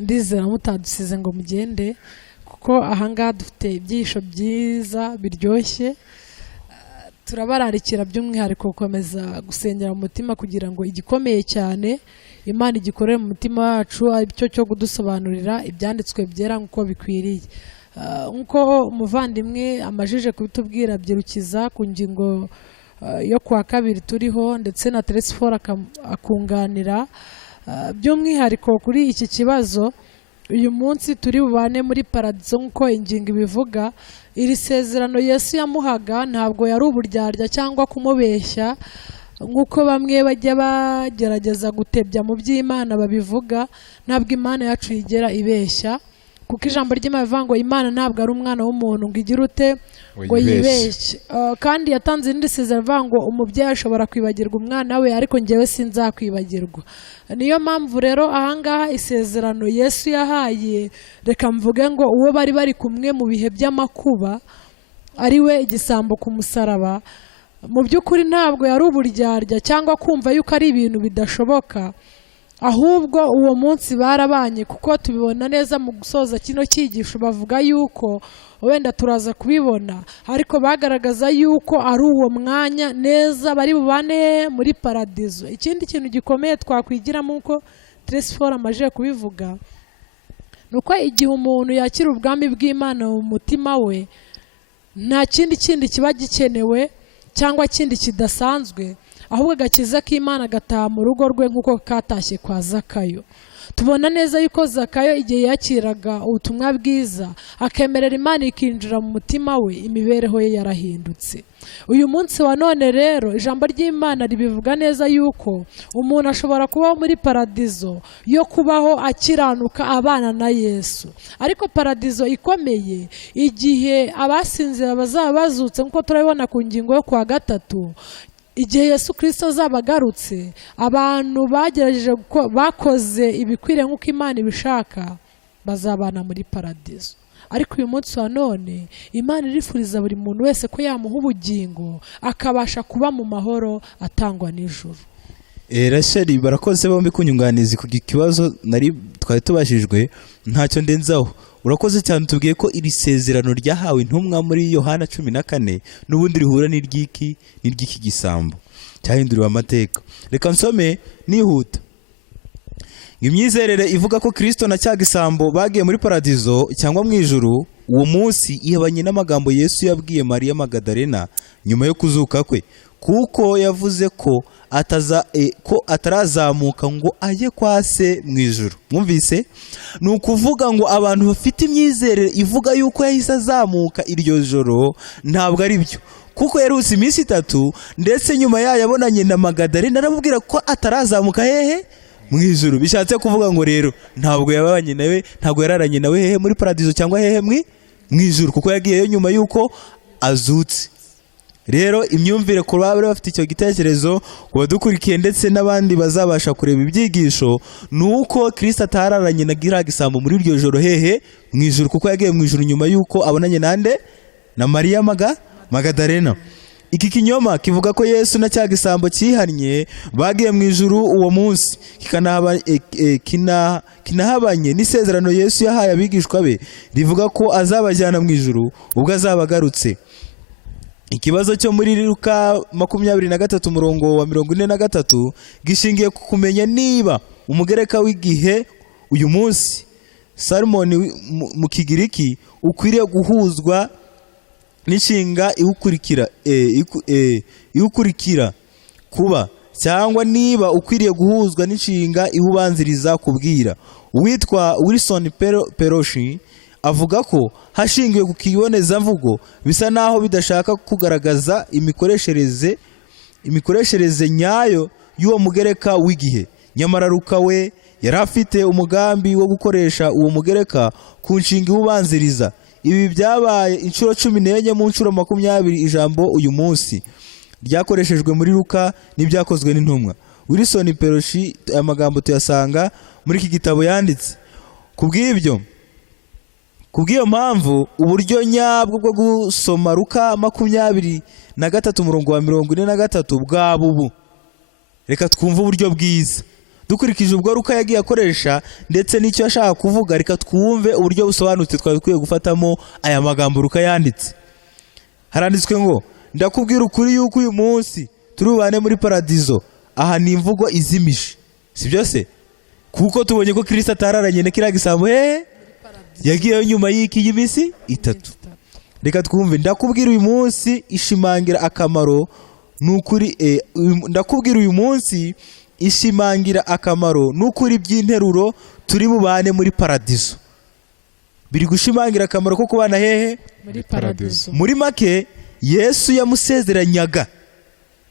ndizera mutadusize ngo mugende, kuko ahangaha dufite ibyigisho byiza biryoshye. Turabararikira by'umwihariko gukomeza gusengera mu mutima kugira ngo igikomeye cyane Imana igikorere mu mutima wacu, aricyo cyo kudusobanurira ibyanditswe byera nk'uko bikwiriye. Nk'uko umuvandimwe amajije kubitubwira byirukiza ku ngingo yo kwa kabiri turiho, ndetse na Teresifora akunganira by'umwihariko kuri iki kibazo. Uyu munsi turi bubane muri paradizo nk'uko ingingo ibivuga. Iri sezerano Yesu yamuhaga ntabwo yari uburyarya cyangwa kumubeshya nk'uko bamwe bajya bagerageza gutebya mu by'Imana babivuga. Ntabwo Imana yacu yigera ibeshya, kuko ijambo ry'Imana rivuga ngo Imana ntabwo ari umwana w'umuntu ngo igire ute ngo yibeshye. Kandi yatanze irindi sezerano rivuga ngo umubyeyi ashobora kwibagirwa umwana we, ariko njyewe sinzakwibagirwa. Niyo mpamvu rero ahangaha isezerano Yesu yahaye, reka mvuge ngo uwo bari bari kumwe mu bihe by'amakuba, ari we igisambo ku musaraba, mu by'ukuri ntabwo yari uburyarya cyangwa kumva yuko ari ibintu bidashoboka, ahubwo uwo munsi barabanye, kuko tubibona neza mu gusoza kino cyigisho. Bavuga yuko wenda turaza kubibona, ariko bagaragaza yuko ari uwo mwanya neza bari bubane muri paradizo. Ikindi kintu gikomeye twakwigiramo uko Teresifora amaje kubivuga, ni uko igihe umuntu yakira ubwami bw'Imana mu mutima we, nta kindi kiba gikenewe cyangwa kindi kidasanzwe, ahubwo agakiza k'Imana gataha mu rugo rwe nk'uko katashye kwa Zakayo. Tubona neza yuko Zakayo igihe yakiraga ubutumwa bwiza akemerera Imana ikinjira mu mutima we, imibereho ye yarahindutse. Uyu munsi wa none rero ijambo ry'Imana ribivuga neza yuko umuntu ashobora kubaho muri paradizo yo kubaho akiranuka abana na Yesu, ariko paradizo ikomeye igihe abasinzira bazaba bazutse, nk'uko turabibona ku ngingo yo kwa 3. Igihe Yesu Kristo azaba agarutse, abantu bagerageje bakoze ibikwiriye nk'uko Imana ibishaka bazabana muri paradizo. Ariko uyu munsi wa none Imana irifuriza buri muntu wese ko yamuha ubugingo akabasha kuba mu mahoro atangwa n'ijuru. Rasheli, barakoze bombi kunyunganizi ku kibazo twari tubashijwe, ntacyo ndenzaho. Urakoze cyane, tubwiye ko iri sezerano ryahawe intumwa muri Yohana 14 n'ubundi rihura n'iry'iki gisambo cyahinduriwe amateka. Reka nsome nihuta. Imyizerere ivuga ko Kristo na cya gisambo bagiye muri paradizo cyangwa mu ijuru uwo munsi ihabanye n'amagambo Yesu yabwiye Mariya Magadalena nyuma yo kuzuka kwe, kuko yavuze ko ko atarazamuka ngo ajye kwa se mu ijuru. Mwumvise? Ni ukuvuga ngo abantu bafite imyizerere ivuga yuko yahise azamuka iryo joro ntabwo ari byo, kuko yarutse iminsi 3 ndetse nyuma yayo yabonanye na Magadalena aramubwira ko atarazamuka hehe mu ijuru. Bishatse kuvuga ngo rero ntabwo yabanye nawe, ntabwo yararanye nawe hehe muri paradizo cyangwa hehe mu ijuru, kuko yagiyeyo nyuma yuko azutse. Rero imyumvire ku bari bafite icyo gitekerezo, ku badukurikiye ndetse n'abandi bazabasha kureba ibyigisho, nuko Kristo atararanye na gira gisambo muri iryo joro hehe mu ijuru, kuko yagiye mu ijuru nyuma yuko abonanye nande na Mariya Magadalena. Iki kinyoma kivuga ko Yesu na cya gisambo cyihannye bagiye mu ijuru uwo munsi, kinahabanye n'isezerano Yesu yahaye abigishwa be rivuga ko azabajyana mu ijuru ubwo azabagarutse. Ikibazo cyo muri Luka 23 umurongo wa 43 gishingiye ku kumenya niba umugereka w'igihe uyu munsi Salmon mu Kigiriki ukwiriye guhuzwa n'inshinga iwukurikira kuba, cyangwa niba ukwiriye guhuzwa n'inshinga iwubanziriza kubwira. Uwitwa Wilson Peroshi avuga ko hashingiwe ku kibonezamvugo bisa naho bidashaka kugaragaza imikoreshereze nyayo y'uwo mugereka w'igihe. Nyamara Luka we yari afite umugambi wo gukoresha uwo mugereka ku nshinga iwubanziriza. Ibi byabaye inshuro 14 mu nshuro 20 ijambo uyu munsi ryakoreshejwe muri Luka n'ibyakozwe n'intumwa. Wilson Peroshi aya magambo tuyasanga muri iki gitabo yanditse. Kubw'iyo mpamvu uburyo nyabwo bwo gusoma Luka 23 umurongo wa 43 bwaba ubu. Reka twumve uburyo bwiza dukurikije ubwo Luka yagiye akoresha ndetse n'icyo yashaka kuvuga. Reka twumve uburyo busobanutse twakwiye gufatamo aya magambo Luka yanditse. Haranditswe ngo ndakubwira ukuri yuko uyu munsi turubane muri paradizo. Aha ni imvugo izimije, si byose? Kuko tubonye ko Kristo atararanye na kiriya gisambo yagiyeyo nyuma y'iminsi 3. Reka twumve. Ndakubwira uyu munsi ishimangira akamaro n'ukuri ndakubwira uyu munsi ishimangira akamaro n'ukuri by'interuro turi bubane muri paradizo. Biri gushimangira akamaro ko kubana hehe muri paradizo. Muri make Yesu yamusezeranyaga.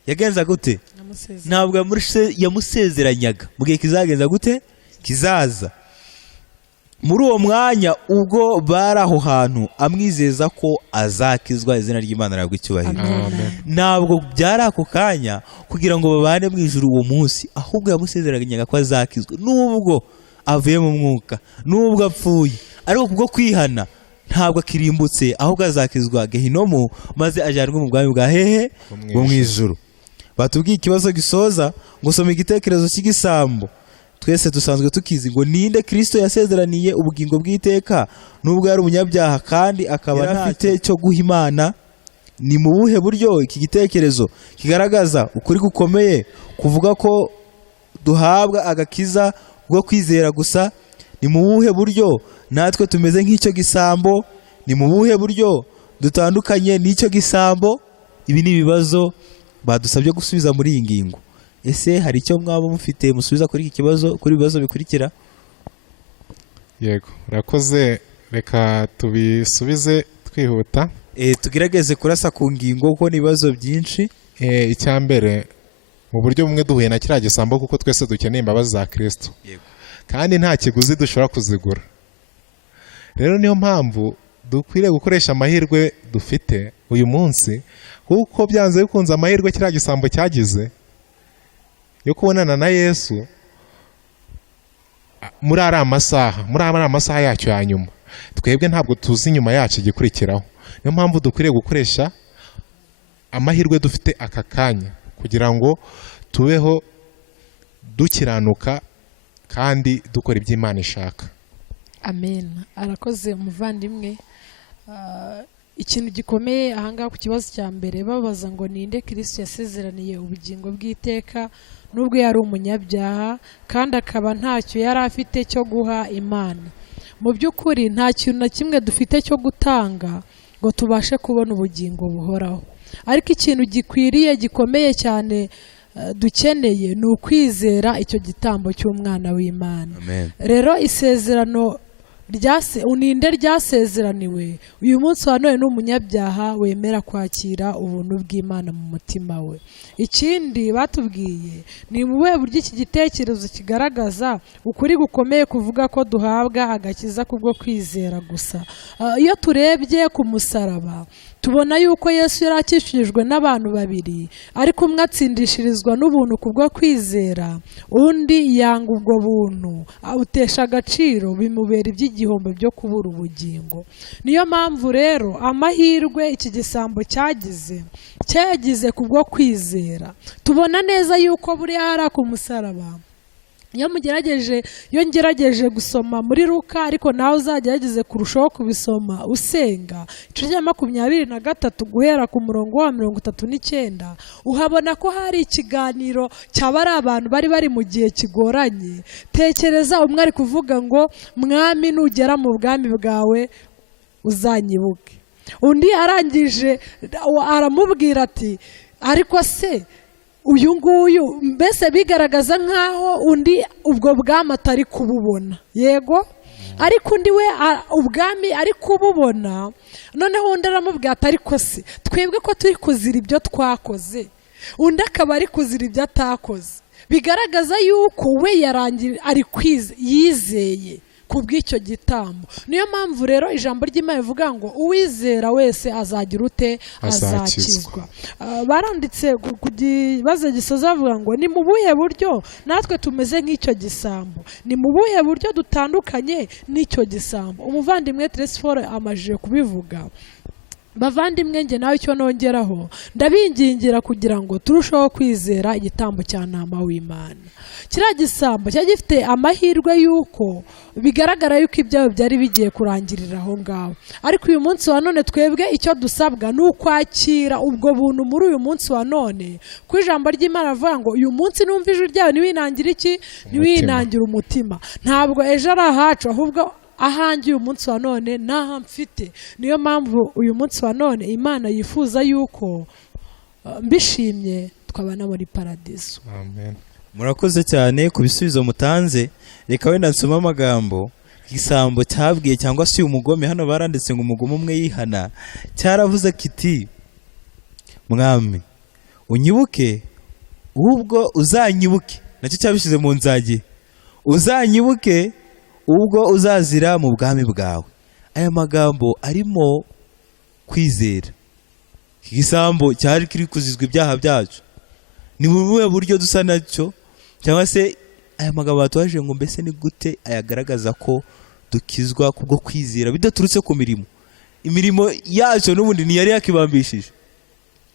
Yagenza gute? Ntabwo yamusezeranyaga mu gihe kizagenza gute, kizaza. Muri uwo mwanya ubwo bari aho hantu amwizeza ko azakizwa, izina ry'Imana nabwo icyubahiro. Ntabwo byari ako kanya kugira ngo babane mu ijuru uwo munsi, ahubwo yamusezeranyaga ko azakizwa nubwo avuye mu mwuka, nubwo apfuye, ariko kubwo kwihana ntabwo akirimbutse, ahubwo azakizwa gehinomu maze ajyanwe mu bwami bwa hehe bwo mu ijuru. Batubwiye ikibazo gisoza gusoma igitekerezo cy'igisambo. Twese dusanzwe tukizi ngo ninde Kristo yasezeraniye ubugingo bw'iteka nubwo yari umunyabyaha kandi akaba afite cyo guha Imana. Ni mu buhe buryo iki gitekerezo kigaragaza ukuri gukomeye kuvuga ko duhabwa agakiza bwo kwizera gusa? Ni mu buhe buryo natwe tumeze nk'icyo gisambo? Ni mu buhe buryo dutandukanye n'icyo gisambo? Ibi ni ibibazo badusabye gusubiza muri iyi ngingo. Ese hari icyo mwaba mufite musubiza kuri iki kibazo, kuri ibibazo bikurikira? Yego, urakoze. Reka tubisubize twihuta. Tugerageze kurasa ku ngingo kuko ni ibibazo byinshi. Icya mbere, mu buryo bumwe duhuye na kiriya gisambo kuko twese dukeneye imbabazi za Kristo. Yego. Kandi nta kiguzi dushobora kuzigura. Rero niyo mpamvu dukwiriye gukoresha amahirwe dufite uyu munsi, kuko byanze bikunze amahirwe kiriya gisambo cyagize yo kubonana na Yesu muri ari amasaha yacyo ya nyuma. Twebwe ntabwo tuzi nyuma yacu igikurikiraho. Niyo mpamvu dukwiriye gukoresha amahirwe dufite aka kanya kugira ngo tubeho dukiranuka kandi dukora ibyo Imana ishaka. Amen. Arakoze umuvandimwe. Ikintu gikomeye ahangaha ku kibazo cya mbere babaza ngo ninde Kristo yasezeraniye ubugingo bw'iteka nubwo yari umunyabyaha kandi akaba ntacyo yari afite cyo guha Imana. Mu by'ukuri nta kintu na kimwe dufite cyo gutanga ngo tubashe kubona ubugingo buhoraho, ariko ikintu gikwiriye gikomeye cyane dukeneye ni ukwizera icyo gitambo cy'umwana w'Imana. Amen. Rero isezerano uninde ryasezeraniwe uyu munsi wa none n'umunyabyaha wemera kwakira ubuntu bw'Imana mu mutima we. Ikindi batubwiye ni mu buhe buryo iki gitekerezo kigaragaza ukuri gukomeye kuvuga ko duhabwa agakiza kubwo kwizera gusa. Iyo turebye ku musaraba tubona yuko Yesu yari akishijwe n'abantu babiri, ariko umwe atsindishirizwa n'ubuntu kubwo kwizera, undi yanga ubwo buntu awutesha agaciro, bimubera iby'igihombo byo kubura ubugingo. Niyo mpamvu rero amahirwe iki gisambo cyagize kubwo kwizera. Tubona neza yuko buriya hari ku musaraba, iyo ngerageje gusoma muri Luka, ariko nawe uzagerageze kurushaho kubisoma usenga, igice cya 23 guhera ku murongo wa 39, uhabona ko hari ikiganiro cyaba ari abantu bari mu gihe kigoranye. Tekereza, umwe ari kuvuga ngo mwami nugera mu bwami bwawe uzanyibuke. Undi arangije aramubwira ati ariko se uyu nguyu, mbese bigaragaza nkaho undi ubwo bwami atari kububona. Yego, ariko undi we ubwami ari kububona. Noneho undi aramubwira ati ariko se twebwe ko turi kuzira ibyo twakoze, undi akaba ari kuzira ibyo atakoze. Bigaragaza yuko we ari yizeye kubw'icyo gitambo. Niyo mpamvu rero ijambo ry'Imana rivuga ngo uwizera wese azagira ute? Azakizwa. Baranditse ku kibazo gisoza bavuga ngo ni mu buhe buryo natwe tumeze nk'icyo gisambo? Ni mu buhe buryo dutandukanye n'icyo gisambo? Umuvandimwe Tresfore amajije kubivuga. Bavandimwe, nge nawe icyo nongeraho, ndabingingira kugira ngo turusheho kwizera igitambo cya ntama w'Imana. Kiriya gisambo cyari gifite amahirwe yuko bigaragara yuko ibyawe byari bigiye kurangirira aho ngaho, ariko uyu munsi wa none twebwe icyo dusabwa ni ukwakira ubwo buntu muri uyu munsi wa none. Ku ijambo ry'Imana avuga ngo uyu munsi numva ijwi ryawe ntiwinangire iki? Ntiwinangire umutima. Ntabwo ejo ari ahacu, ahubwo ahangiye umunsi wa none naha mfite. Niyo mpamvu uyu munsi wa none Imana yifuza yuko mbishimye twabana muri paradiso. Amen. Murakoze cyane ku bisubizo mutanze. Reka wenda nsoma amagambo. Igisambo cyabwiye cyangwa se umugome, hano baranditse ngo umugome umwe yihana, cyaravuze kiti mwami unyibuke ubwo uzanyibuke. Nacyo cyabishize mu nzage, uzanyibuke ubwo uzazira mu bwami bwawe. Aya magambo arimo kwizera. Igisambo cyari kiri kuzizwa ibyaha byacu. Ni mu buhe buryo dusa nacyo? Cyangwa se aya magambo batubaje ngo mbese ni gute ayagaragaza ko dukizwa kubwo kwizera bidaturutse ku mirimo? Imirimo yacu n'ubundi ntiyari yakibambishije,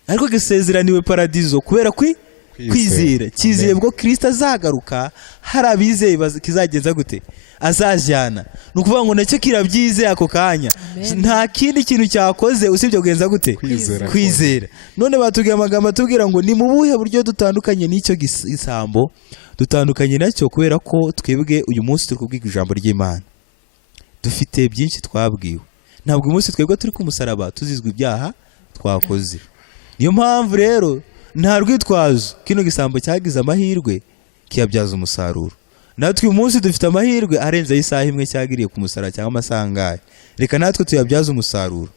ariko gisezeraniwe paradizo kubera kwizera. Kizeye bwo Kristo azagaruka, hari abizeye kizagenza gute? Azajyana. Ni ukuvuga ngo nacyo kirabyizeye ako kanya. Nta kindi kintu cyakoze usibye kugenza gute? Kwizera. None batubwiye amagambo atubwira ngo ni mu buhe buryo dutandukanye n'icyo gisambo? Dutandukanye nacyo kubera ko twebwe uyu munsi turi kubwiga ijambo ry'Imana. Dufite byinshi twabwiwe. Ntabwo uyu munsi twebwe turi ku musaraba tuzizwa ibyaha twakoze. Niyo mpamvu rero nta rwitwazo kino gisambo cyagize amahirwe kiyabyaza umusaruro. Natwe uyu munsi dufite amahirwe arenze isaha imwe cyagiriye ku musaraba cyangwa amasangaye. Reka natwe tuyabyaza umusaruro.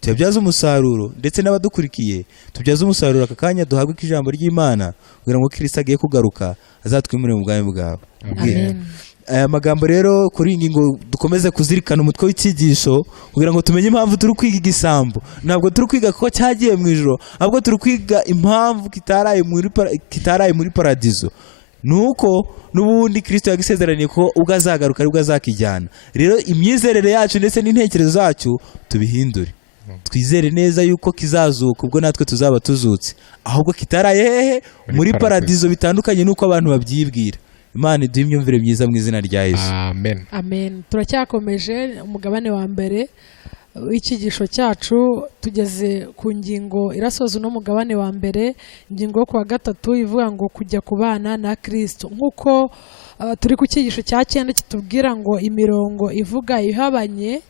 Tuyabyaza umusaruro ndetse n'abadukurikiye tubyaza umusaruro aka kanya duhabwe ijambo ry'Imana kugira ngo Kristo agiye kugaruka azatwimure mu bwami bwawe. Amen. Aya magambo rero kuri iyi ngingo dukomeze kuzirikana umutwe w'icyigisho kugira ngo tumenye impamvu turi kwiga igisambo. Ntabwo turi kwiga ko cyagiye mu ijoro, ahubwo turi kwiga impamvu kitaraye muri paradizo. Nuko n'ubundi Kristo yagisezeraniye ko ubwo azagaruka aribwo azakijyana. Rero imyizerere yacu ndetse n'intekerezo zacu tubihindure. Twizere neza yuko kizazuka ubwo natwe tuzaba tuzutse, ahubwo kitaraye hehe? Muri paradizo, bitandukanye nuko abantu babyibwira. Imana iduhe imyumvire myiza mu izina rya Yesu. Amen. Amen. Turacyakomeje umugabane wa mbere w'icyigisho cyacu, tugeze ku ngingo irasoza n'umugabane wa mbere, ingingo yo kuwa gatatu ivuga ngo kujya kubana na Kristo. Nk'uko turi ku cyigisho cya 9 kitubwira ngo imirongo ivuga ibihabanye.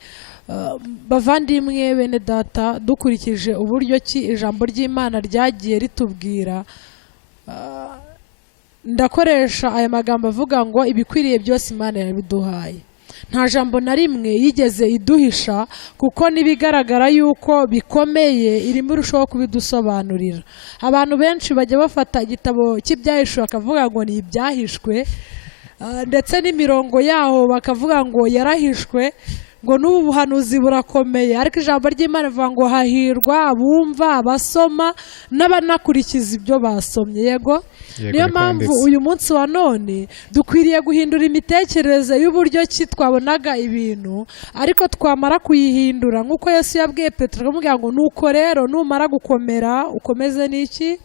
Bavandimwe bene data, dukurikije uburyo ki ijambo ry'Imana ryagiye ritubwira ndakoresha aya magambo avuga ngo ibikwiriye byose Imana yabiduhaye. Nta jambo na rimwe yigeze iduhisha, kuko nibigaragara yuko bikomeye irimo irushaho kubidusobanurira. Abantu benshi bajya bafata igitabo cy'ibyahishwe bakavuga ngo ni ibyahishwe, ndetse n'imirongo yaho bakavuga ngo yarahishwe, ngo n'ubu buhanuzi burakomeye. Ariko ijambo ry'Imana rivuga ngo hahirwa abumva, abasoma n'abanakurikiza ibyo basomye. Yego, niyo mpamvu uyu munsi wa none dukwiriye guhindura imitekerereze y'uburyo ki twabonaga ibintu, ariko twamara kuyihindura nk'uko Yesu yabwiye Petero akamubwira ngo nuko rero numara gukomera ukomeze n'iki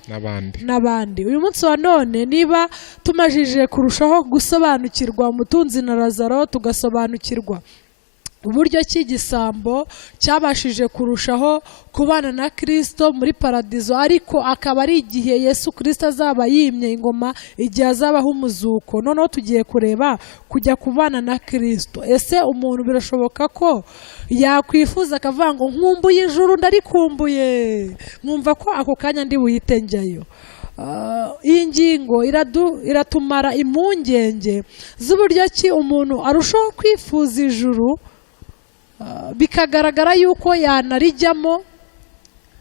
n'abandi. Uyu munsi wa none niba tumajije kurushaho gusobanukirwa umutunzi na Lazaro, tugasobanukirwa uburyo ki igisambo cyabashije kurushaho kubana na Kristo muri paradizo, ariko akaba ari igihe Yesu Kristo azaba yimye ingoma, igihe azabaho umuzuko. Noneho tugiye kureba kujya kubana na Kristo. Ese umuntu birashoboka ko yakwifuza akavuga ngo nkumbuye ijuru, ndarikumbuye, nkumva ko ako kanya ndi buhite njyayo? Iyi ngingo iratumara impungenge z'uburyo ki umuntu arushaho kwifuza ijuru, bikagaragara yuko yanarijyamo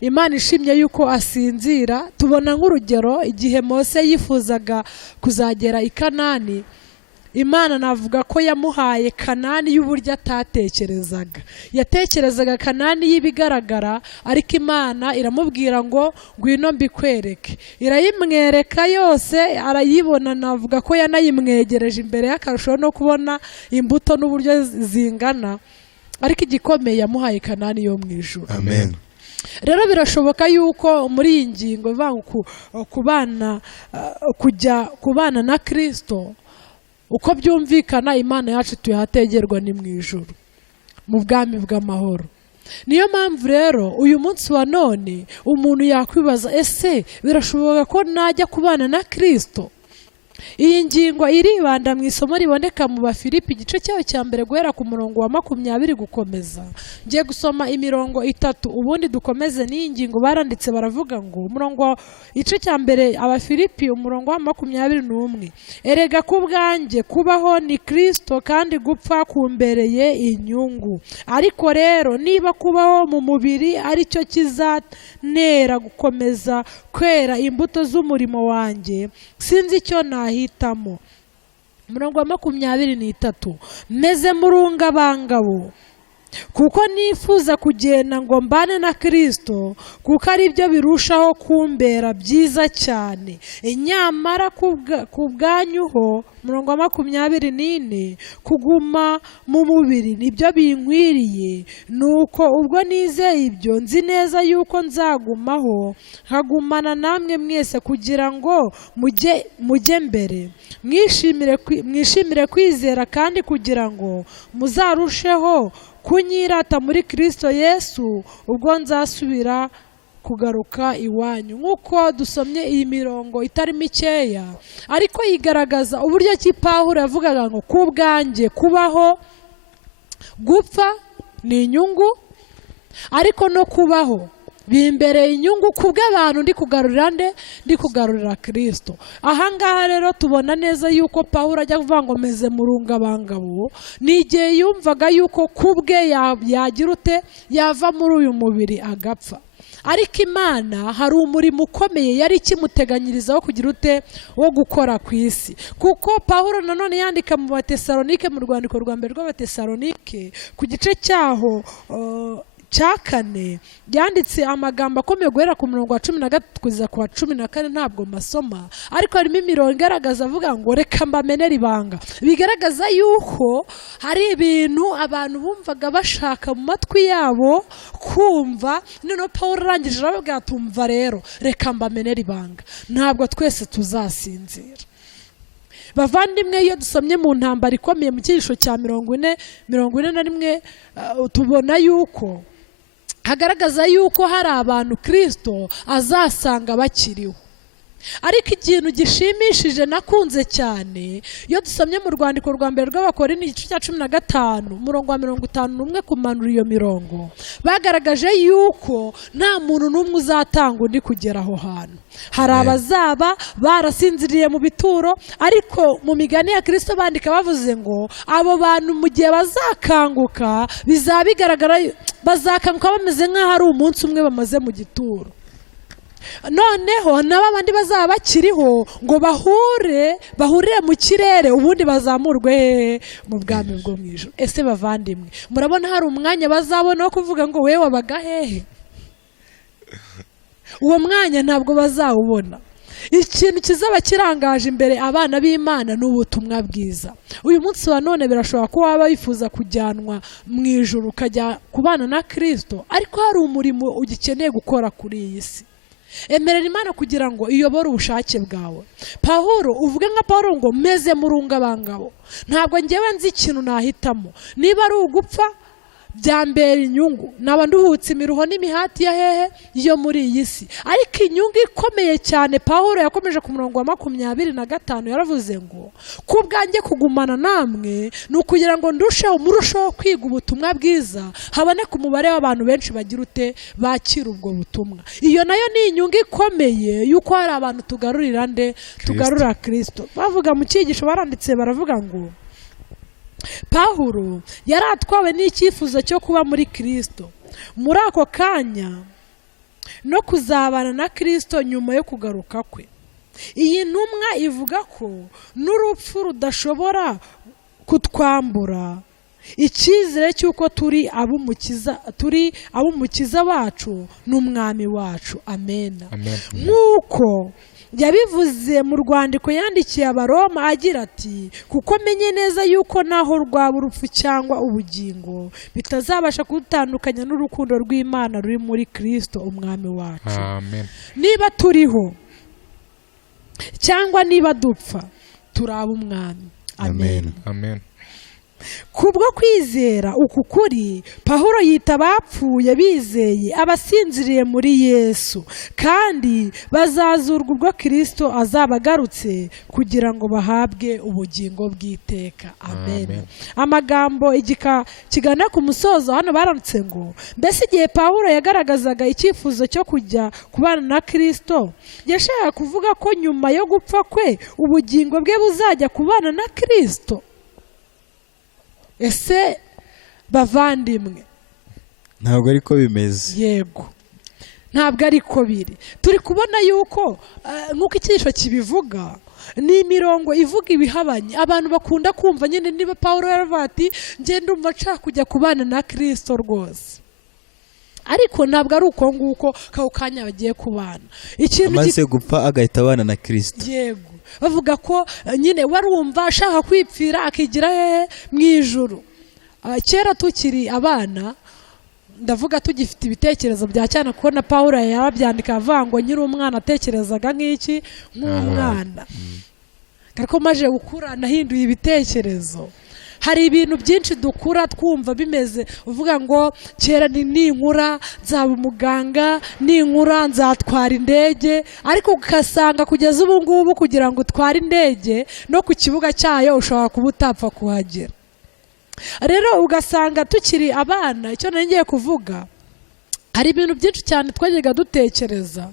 Imana ishimye yuko asinzira. Tubona nk'urugero igihe Mose yifuzaga kuzagera i Kanani, Imana navuga ko yamuhaye Kanani y'uburyo atatekerezaga. Yatekerezaga Kanani y'ibigaragara, ariko Imana iramubwira ngo ngwino mbikwereke. Irayimwereka yose, arayibona. Navuga ko yanayimwegereje imbere y'akarusho no kubona imbuto n'uburyo zingana, ariko igikomeye yamuhaye Kanani yo mu ijuru. Amen. Rero birashoboka yuko muri iyi ngingo kujya kubana na Kristo, uko byumvikana Imana yacu tuyahategerwa ni mu ijuru, mu bwami bw'amahoro. Niyo mpamvu rero uyu munsi wa none umuntu yakwibaza, ese birashoboka ko najya kubana na Kristo? Iyi ngingo iribanda mu isomo riboneka mu Bafilipi igice cyayo cya mbere guhera ku murongo wa 20 gukomeza. Ngiye gusoma imirongo 3 ubundi dukomeze n'iyi ngingo. Baranditse baravuga ngo umurongo igice cya mbere Abafilipi umurongo wa 21, erega ku bwanjye kubaho ni Kristo kandi gupfa kumbereye inyungu. Ariko rero niba kubaho mu mubiri ari cyo kizantera gukomeza kwera imbuto z'umurimo wanjye, sinzi icyo nahitamo. Umurongo wa 23, meze murungabangabo kuko nifuza kugenda ngo mbane na Kristo, kuko ari byo birushaho kumbera byiza cyane. Nyamara ku bwanyuho, umurongo wa 24, kuguma mu mubiri nibyo binkwiriye. Nuko ubwo nizeye ibyo, nzi neza yuko nzagumaho nkagumana namwe mwese, kugira ngo mujye mbere mwishimire kwizera, kandi kugira ngo muzarusheho kunyirata muri Kristo Yesu ubwo nzasubira kugaruka iwanyu. Nk'uko dusomye iyi mirongo itari mikeya, ariko yigaragaza uburyo ki Pawulo yavugaga ngo ku bwanjye kubaho, gupfa ni inyungu, ariko no kubaho bimbereye inyungu kubw'abantu ndi kugarurira Kristo. Ahangaha rero tubona neza yuko Pawulo ajya kuvuga ngo meze murungabangabo, ni igihe yumvaga yuko kubwe yagira ute yava muri uyu mubiri agapfa. Ariko Imana hari umurimo ukomeye yari ikimuteganyiriza wo kugira ute wo gukora ku isi. Kuko Pawulo nanone yandika mu Batesalonike, mu rwandiko rwa mbere rw'Abatesalonike ku gice cyaho cya 4, yanditse amagambo akomeye guhera ku murongo wa 13 kugeza ku wa 14. Ntabwo masoma, ariko harimo imirongo igaragaza avuga ngo reka mbamenere ibanga. Bigaragaza yuko hari ibintu abantu bumvaga bashaka mu matwi yabo kumva. Noneho Pawulo arangije aravuga ati umva rero, reka mbamenere ibanga, ntabwo twese tuzasinzira. Bavandimwe, iyo dusomye mu ntambara ikomeye mu Icyigisho cya 41, tubona yuko hagaragaza yuko hari abantu Kristo azasanga bakiriho. ariko ikintu gishimishije nakunze cyane iyo dusomye mu rwandiko rwa mbere rw'abakorinto igice cya 15 umurongo wa 51 kumanura iyo mirongo, bagaragaje yuko nta muntu n'umwe uzatanga undi kugera aho hantu. Hari abazaba barasinziriye mu bituro, ariko mu migani ya Kristo bandika bavuze ngo abo bantu mu gihe bazakanguka bizaba bigaragara, bazakanguka bameze nk'aho ari umunsi umwe bamaze mu gituro. Noneho nabo abandi bazaba bakiriho ngo bahurire mu kirere, ubundi bazamurwe mu bwami bwo mu ijuru. Ese bavandimwe, murabona hari umwanya bazabona wo kuvuga ngo wewe wabaga hehe? Uwo mwanya ntabwo bazawubona. Ikintu kizaba kirangaje imbere abana b'Imana ni ubutumwa bwiza. Uyu munsi wa none birashobora kuba waba wifuza kujyanwa mu ijuru ukajya kubana na Kristo, ariko hari umurimo ugikeneye gukora kuri iyi si. Emerera Imana kugira ngo iyobore ubushake bwawe. Pawulo, uvuge nka Pawulo ngo meze mu rungabangabo, ntabwo ngewe nzi ikintu nahitamo. Niba ari ugupfa byambera inyungu, naba nduhutse imiruho n'imihati ya hehe yo muri iyi si. Ariko inyungu ikomeye cyane Pawulo yakomeje ku murongo wa 25 yaravuze ngo kubwanjye kugumana namwe ni ukugira ngo murusheho kwiga ubutumwa bwiza, haboneka umubare w'abantu benshi bagira ute bakira ubwo butumwa. Iyo nayo ni inyungu ikomeye yuko hari abantu tugarurira Kristo. Bavuga mu Icyigisho baranditse baravuga ngo Pawulo yari atwawe n'icyifuzo cyo kuba muri Kristo muri ako kanya no kuzabana na Kristo nyuma yo kugaruka kwe. Iyi ntumwa ivuga ko n'urupfu rudashobora kutwambura icyizere cy'uko turi ab'umukiza wacu n'umwami wacu. Amen. Nk'uko yabivuze mu rwandiko yandikiye Abaroma agira ati, kuko menye neza yuko naho rwaba urupfu cyangwa ubugingo bitazabasha kudutandukanya n'urukundo rw'Imana ruri muri Kristo umwami wacu. Amen. Niba turiho cyangwa niba dupfa turi ab'umwami. Amen. Amen. Kubwo kwizera uku kuri, Pawulo yita abapfuye bizeye abasinziriye muri Yesu, kandi bazazurwa ubwo Kristo azaba agarutse kugira ngo bahabwe ubugingo bw'iteka. Amen. Amagambo igika kigana ku musozo hano baranditse ngo mbese igihe Pawulo yagaragazaga icyifuzo cyo kujya kubana na Kristo, yashakaga kuvuga ko nyuma yo gupfa kwe ubugingo bwe buzajya kubana na Kristo. Ese bavandimwe, ntabwo ariko bimeze. Yego, ntabwo ariko biri. Turi kubona yuko nk'uko Icyigisho kibivuga, ni imirongo ivuga ibihabanye. Abantu bakunda kumva nyine niba Pawulo yaravuga ati njye ndumva nshaka kujya kubana na Kristo rwose, ariko ntabwo ari uko nguko kaho kanya bagiye kubana. Amaze gupfa agahita abana na Kristo. Yego, bavuga ko nyine warumva ashaka kwipfira akigira hehe mu ijuru. Kera tukiri abana, ndavuga tugifite ibitekerezo bya cyane, kuko na Pawulo yarabyandika avuga ngo nyiri umwana atekerezaga nk'iki nk'umwana, ariko maje gukura nahinduye ibitekerezo. Hari ibintu byinshi dukura twumva bimeze, uvuga ngo kera ninkura nzaba umuganga, ninkura nzatwara indege, ariko ugasanga kugeza ubu ngubu kugira ngo utware indege no ku kibuga cyayo ushobora kuba utapfa kuhagera. Rero ugasanga tukiri abana, icyo ngiye kuvuga, hari ibintu byinshi cyane twajyaga dutekereza,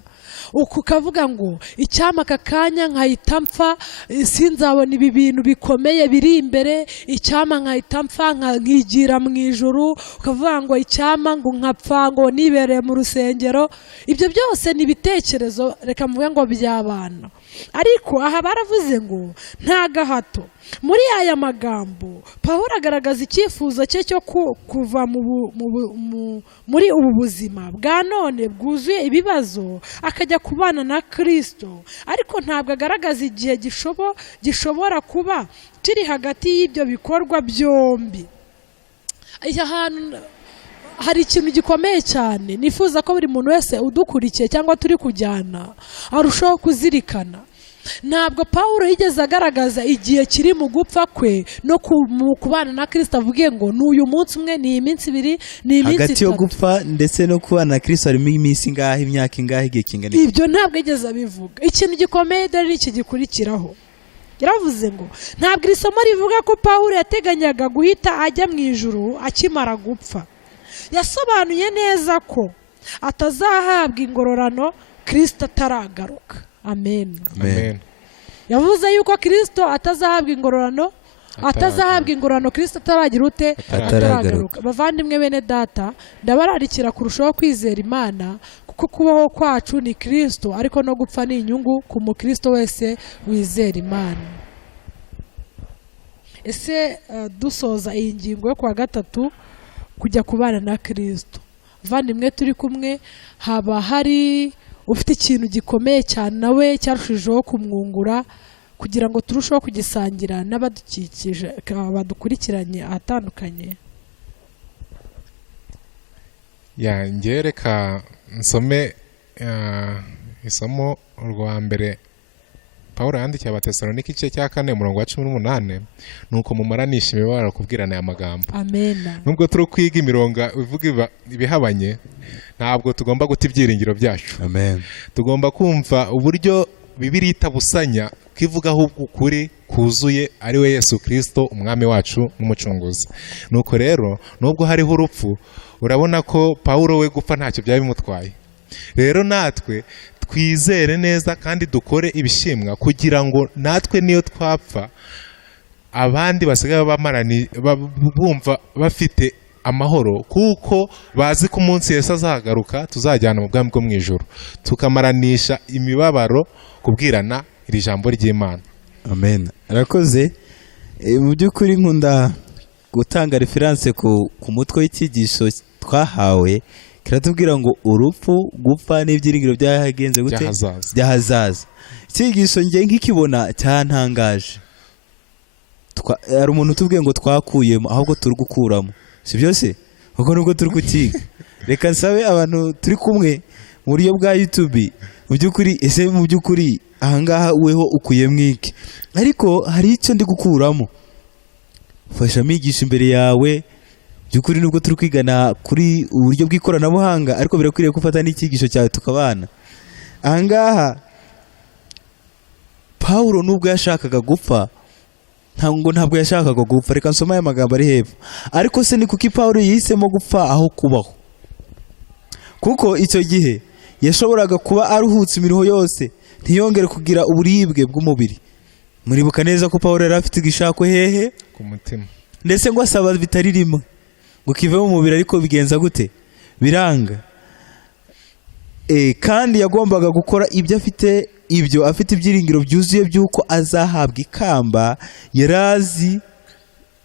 ukavuga ngo icyama aka kanya nkahita mpfa, sinzabona ibi bintu bikomeye biri imbere, icyama nkahita mpfa nkigira mu ijuru, ukavuga ngo icyama ngo nkapfa ngo nibereye mu rusengero. Ibyo byose ni ibitekerezo, reka mvuge ngo by'abana. Ariko aha baravuze ngo nta gahato. Muri aya magambo Pawulo agaragaza icyifuzo cye cyo kuva muri ubu buzima bwa none bwuzuye ibibazo akajya kubana na Kristo, ariko ntabwo agaragaza igihe gishobora kuba kiri hagati y'ibyo bikorwa byombi. Hari ikintu gikomeye cyane nifuza ko buri muntu wese udukurikiye cyangwa turi kujyana arushaho kuzirikana. ntabwo Pawulo yigeze agaragaza igihe kiri mu gupfa kwe no mu kubana na Kristo avuge ngo ni uyu munsi umwe, ni iminsi ibiri, ni iminsi hagati yo itatu. gupfa ndetse no kubana na Kristo harimo iminsi ingahe, imyaka ingahe, igihe kingana iki? Ibyo ntabwo yigeze abivuga. Ikintu gikomeye dore iki gikurikiraho, yaravuze ngo ntabwo iri somo rivuga ko Pawulo yateganyaga guhita ajya mu ijuru akimara gupfa. Yasobanuye neza ko atazahabwa ingororano Kristo ataragaruka. Amen. Amen. Yavuze yuko Kristo atazahabwa ingororano Kristo ataragira ute, ataragaruka. Bavandimwe bene data, ndabararikira kurushaho kwizera Imana, kuko kubaho kwacu ni Kristo, ariko no gupfa ni inyungu ku mukristo wese wizera Imana. Ese dusoza iyi ngingo yo kuwa gatatu, kujya kubana na Kristo. Bavandimwe turi kumwe, haba hari ufite ikintu gikomeye cyane nawe cyarushijeho kumwungura, kugira ngo turusheho kugisangira n'abadukikije badukurikiranye ahatandukanye. Njye reka nsome isomo rwa mbere Pawulo yandikiye Abatesalonike igice cya 4 umurongo wa 18, nuko mumaranisha imibabaro kubwirana aya magambo. Amen. Nubwo turi kwiga imirongo ivuga ibihabanye, ntabwo tugomba guta ibyiringiro byacu. Amen. Tugomba kumva uburyo Bibiliya itabusanya kivugaho ukuri kuzuye ari we Yesu Kristo umwami wacu n'umucunguzi. Nuko rero nubwo hariho urupfu, urabona ko Pawulo we gupfa ntacyo byari bimutwaye. Rero natwe twizere neza kandi dukore ibishimwa, kugira ngo natwe niyo twapfa abandi basigaye bumva bafite amahoro, kuko bazi ko umunsi Yesu azagaruka tuzajyana mu bwami bwo mu ijuru, tukamaranisha imibabaro kubwirana iri jambo ry'Imana. Amen. Arakoze. Mu by'ukuri nkunda gutanga reference ku mutwe w'icyigisho twahawe, kiratubwira ngo urupfu, gupfa n'ibyiringiro byahagenze gute, byahazaza. Icyigisho ngiye nkikibona cyantangaje. Hari umuntu tubwiye ngo twakuyemo ahubwo turi gukuramo, si byose ubwo nubwo turi kukiga. Reka nsabe abantu turi kumwe mu buryo bwa YouTube, mu by'ukuri ahangaha weho ukuye mwiki, ariko hari icyo ndi gukuramo. Fasha Amigisho imbere yawe, by'ukuri nubwo turi kwigana kuri uburyo bw'ikoranabuhanga, ariko birakwiriye gufata n'icyigisho cyawe tukabana. Ahangaha Pawulo nubwo yashakaga gupfa, ntabwo yashakaga gupfa. Reka nsoma aya magambo ari hepfo. Ariko se ni kuki Pawulo yihisemo gupfa aho kubaho? Kuko icyo gihe yashoboraga kuba aruhutse imiruho yose, ntiyongere kugira uburibwe bw'umubiri. Muribuka neza ko Pawulo yari afite igishako hehe ku mutima, ndetse ngo asaba bitari rimwe ngo kive mu mubiri, ariko bigenza gute? Biranga. Kandi yagombaga gukora ibyo afite ibyiringiro byuzuye by'uko azahabwa ikamba yarazi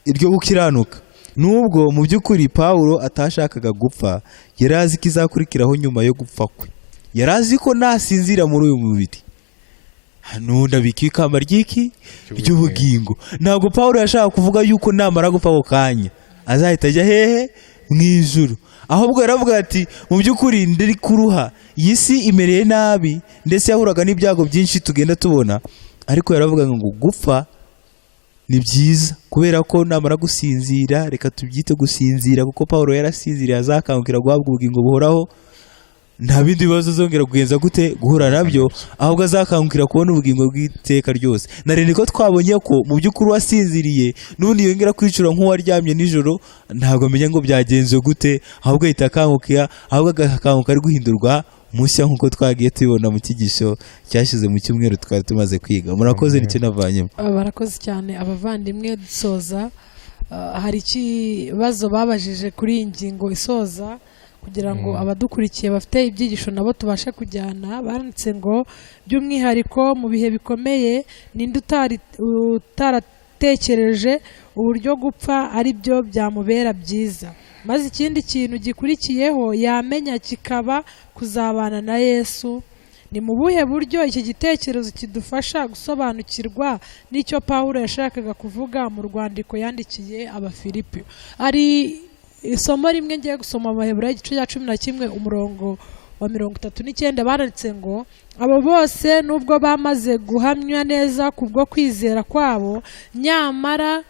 iryo gukiranuka. Nubwo mu by'ukuri Pawulo atashakaga gupfa, yarazi ko izakurikiraho nyuma yo gupfa kwe. Yarazi ko nasinzira muri uyu mubiri hano ndabika ikamba ry'ubugingo. Ntabwo Pawulo yashaka kuvuga yuko namara gupfa ako kanya azahita ajya hehe mu ijuru, ahubwo yaravuga ati mu by'ukuri ndiri kuruha, iyi si imereye nabi, ndetse yahuraga n'ibyago byinshi tugenda tubona, ariko yaravuga ngo gupfa ni byiza, kubera ko namara gusinzira, reka tubyite gusinzira, kuko Pawulo yarasinziriye, azakangukira guhabwa ubugingo buhoraho, nta bindi bibazo zongera kugenza gute guhura nabyo, ahubwo azakangukira kubona ubugingo bw'iteka ryose. Na rero niko twabonye ko mu by'ukuri wasinziriye n'ubundi yongera kwicura nk'uwaryamye nijoro, ntabwo amenya ngo byagenze gute, ahubwo ahita akangukira, ahubwo agakanguka ari guhindurwa mushya, nk'uko twagiye tubibona mu cyigisho cyashyize mu cyumweru twari tumaze kwiga. Murakoze, nicyo navanyemo. Barakoze cyane abavandimwe. Dusoza, hari ikibazo babajije kuri iyi ngingo isoza, kugira ngo abadukurikiye bafite ibyigisho nabo tubashe kujyana. Banditse ngo by'umwihariko mu bihe bikomeye, ninde utaratekereje uburyo gupfa ari byo byamubera byiza, maze ikindi kintu gikurikiyeho yamenya kikaba kuzabana na Yesu. Ni mu buhe buryo iki gitekerezo kidufasha gusobanukirwa n'icyo Pawulo yashakaga kuvuga mu rwandiko yandikiye Abafilipi? Ari isomo rimwe ngiye gusoma mu Baheburayo igice cya 11 umurongo wa 39 baranditse ngo abo bose nubwo bamaze guhamywa neza kubwo kwizera kwabo nyamara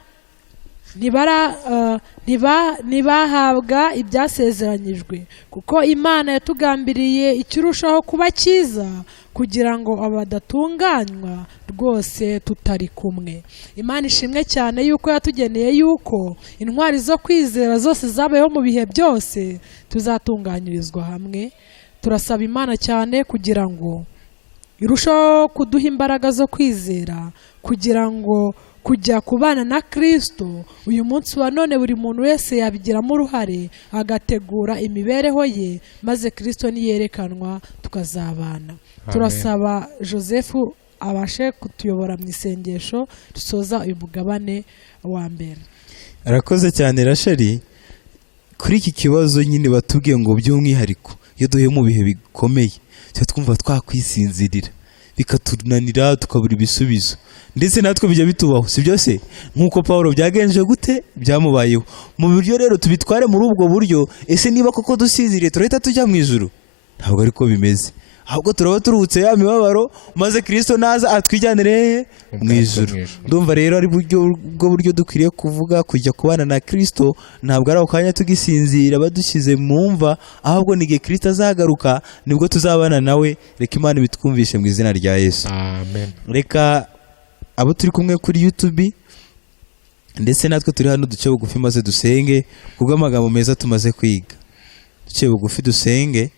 ntibahabwa ibyasezeranyijwe kuko Imana yatugambiriye ikirushaho kuba cyiza kugira ngo abadatunganywa rwose tutari kumwe. Imana ishimwe cyane yuko yatugeneye yuko intwari zo kwizera zose zabayeho mu bihe byose tuzatunganyirizwa hamwe. Turasaba Imana cyane kugira ngo irushaho kuduha imbaraga zo kwizera kugira ngo kujya kubana na Kristo uyu munsi wa none buri muntu wese yabigiramo uruhare agategura imibereho ye maze Kristo niyerekanwa tukazabana. Turasaba Joseph abashe kutuyobora mu isengesho dusoza uyu mugabane wa mbere. Arakoze cyane Rasheli kuri iki kibazo nyine batubwiye ngo by'umwihariko iyo duhuye mu bihe bikomeye cyo twumva twakwisinzirira bikatunanira tukabura ibisubizo ndetse natwe bijya bitubaho si byose nkuko Paulo byagenje gute byamubayeho mu buryo rero tubitware muri ubwo buryo. Ese niba koko dusinziriye turahita tujya mu ijuru? Ntabwo ariko bimeze, ahubwo turaba turuhutse ya mibabaro maze Kristo naza atwijyanire mu ijuru. Ndumva rero ari bwo buryo dukwiriye kuvuga kujya kubana na Kristo, ntabwo ari akanya tugisinzira badushyize mu mva, ahubwo n'igihe Kristo azagaruka nibwo tuzabana nawe. Reka Imana bitwumvishe mu izina rya Yesu, amen. Reka abo turi kumwe kuri YouTube ndetse natwe turi hano duce bugufi maze dusenge kubw'amagambo meza tumaze kwiga. Duce bugufi dusenge.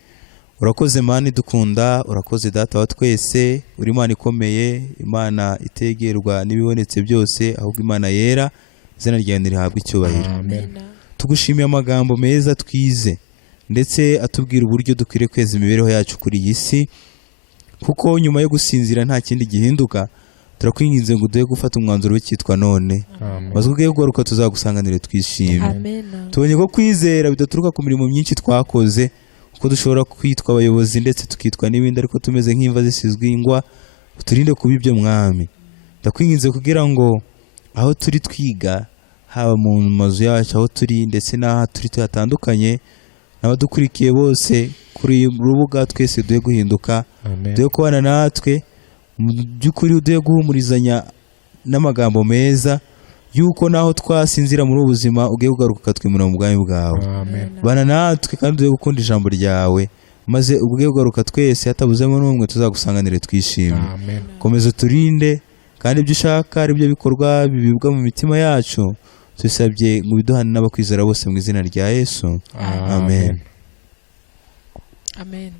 Urakoze Mana idukunda, urakoze Data wa twese, uri Imana ikomeye, Imana itegerwa n'ibibonetse byose, ahubwo Imana yera, izina ryawe nirihabwe icyubahiro. Amen. Tugushimiye amagambo meza twize ndetse atubwira uburyo dukwiriye kweza imibereho yacu kuri iyi si, kuko nyuma yo gusinzira nta kindi gihinduka. Turakwinginze ngo duhe gufata umwanzuro w'icyitwa none, maze ubwo garuka tuzagusanganire twishimye. Tubonye ko kwizera bidaturuka ku mirimo myinshi twakoze, kuko dushobora kwitwa abayobozi ndetse tukitwa n'ibindi, ariko tumeze nk'imva zisizwe ingwa. Uturinde kuba ibyo Mwami. Ndakwinginze kugira ngo aho turi twiga, haba mu mazu yacu aho turi ndetse n'aho turi hatandukanye, n'abadukurikiye bose kuri rubuga, twese duhe guhinduka, duhe kubana natwe mu by'ukuri, duhe guhumurizanya n'amagambo meza yuko naho twasinzira muri ubuzima ugiye kugaruka ukatwimura mu bwami bwawe. Bana natwe kandi duhe gukunda ijambo ryawe, maze ugiye kugaruka twese hatabuzemo n'umwe tuzagusanganire twishimye. Komeza turinde kandi ibyo ushaka ari byo bikorwa bibibwa mu mitima yacu, tubisabye ngo biduhane n'abakwizera bose mu izina rya Yesu, amen. Amen.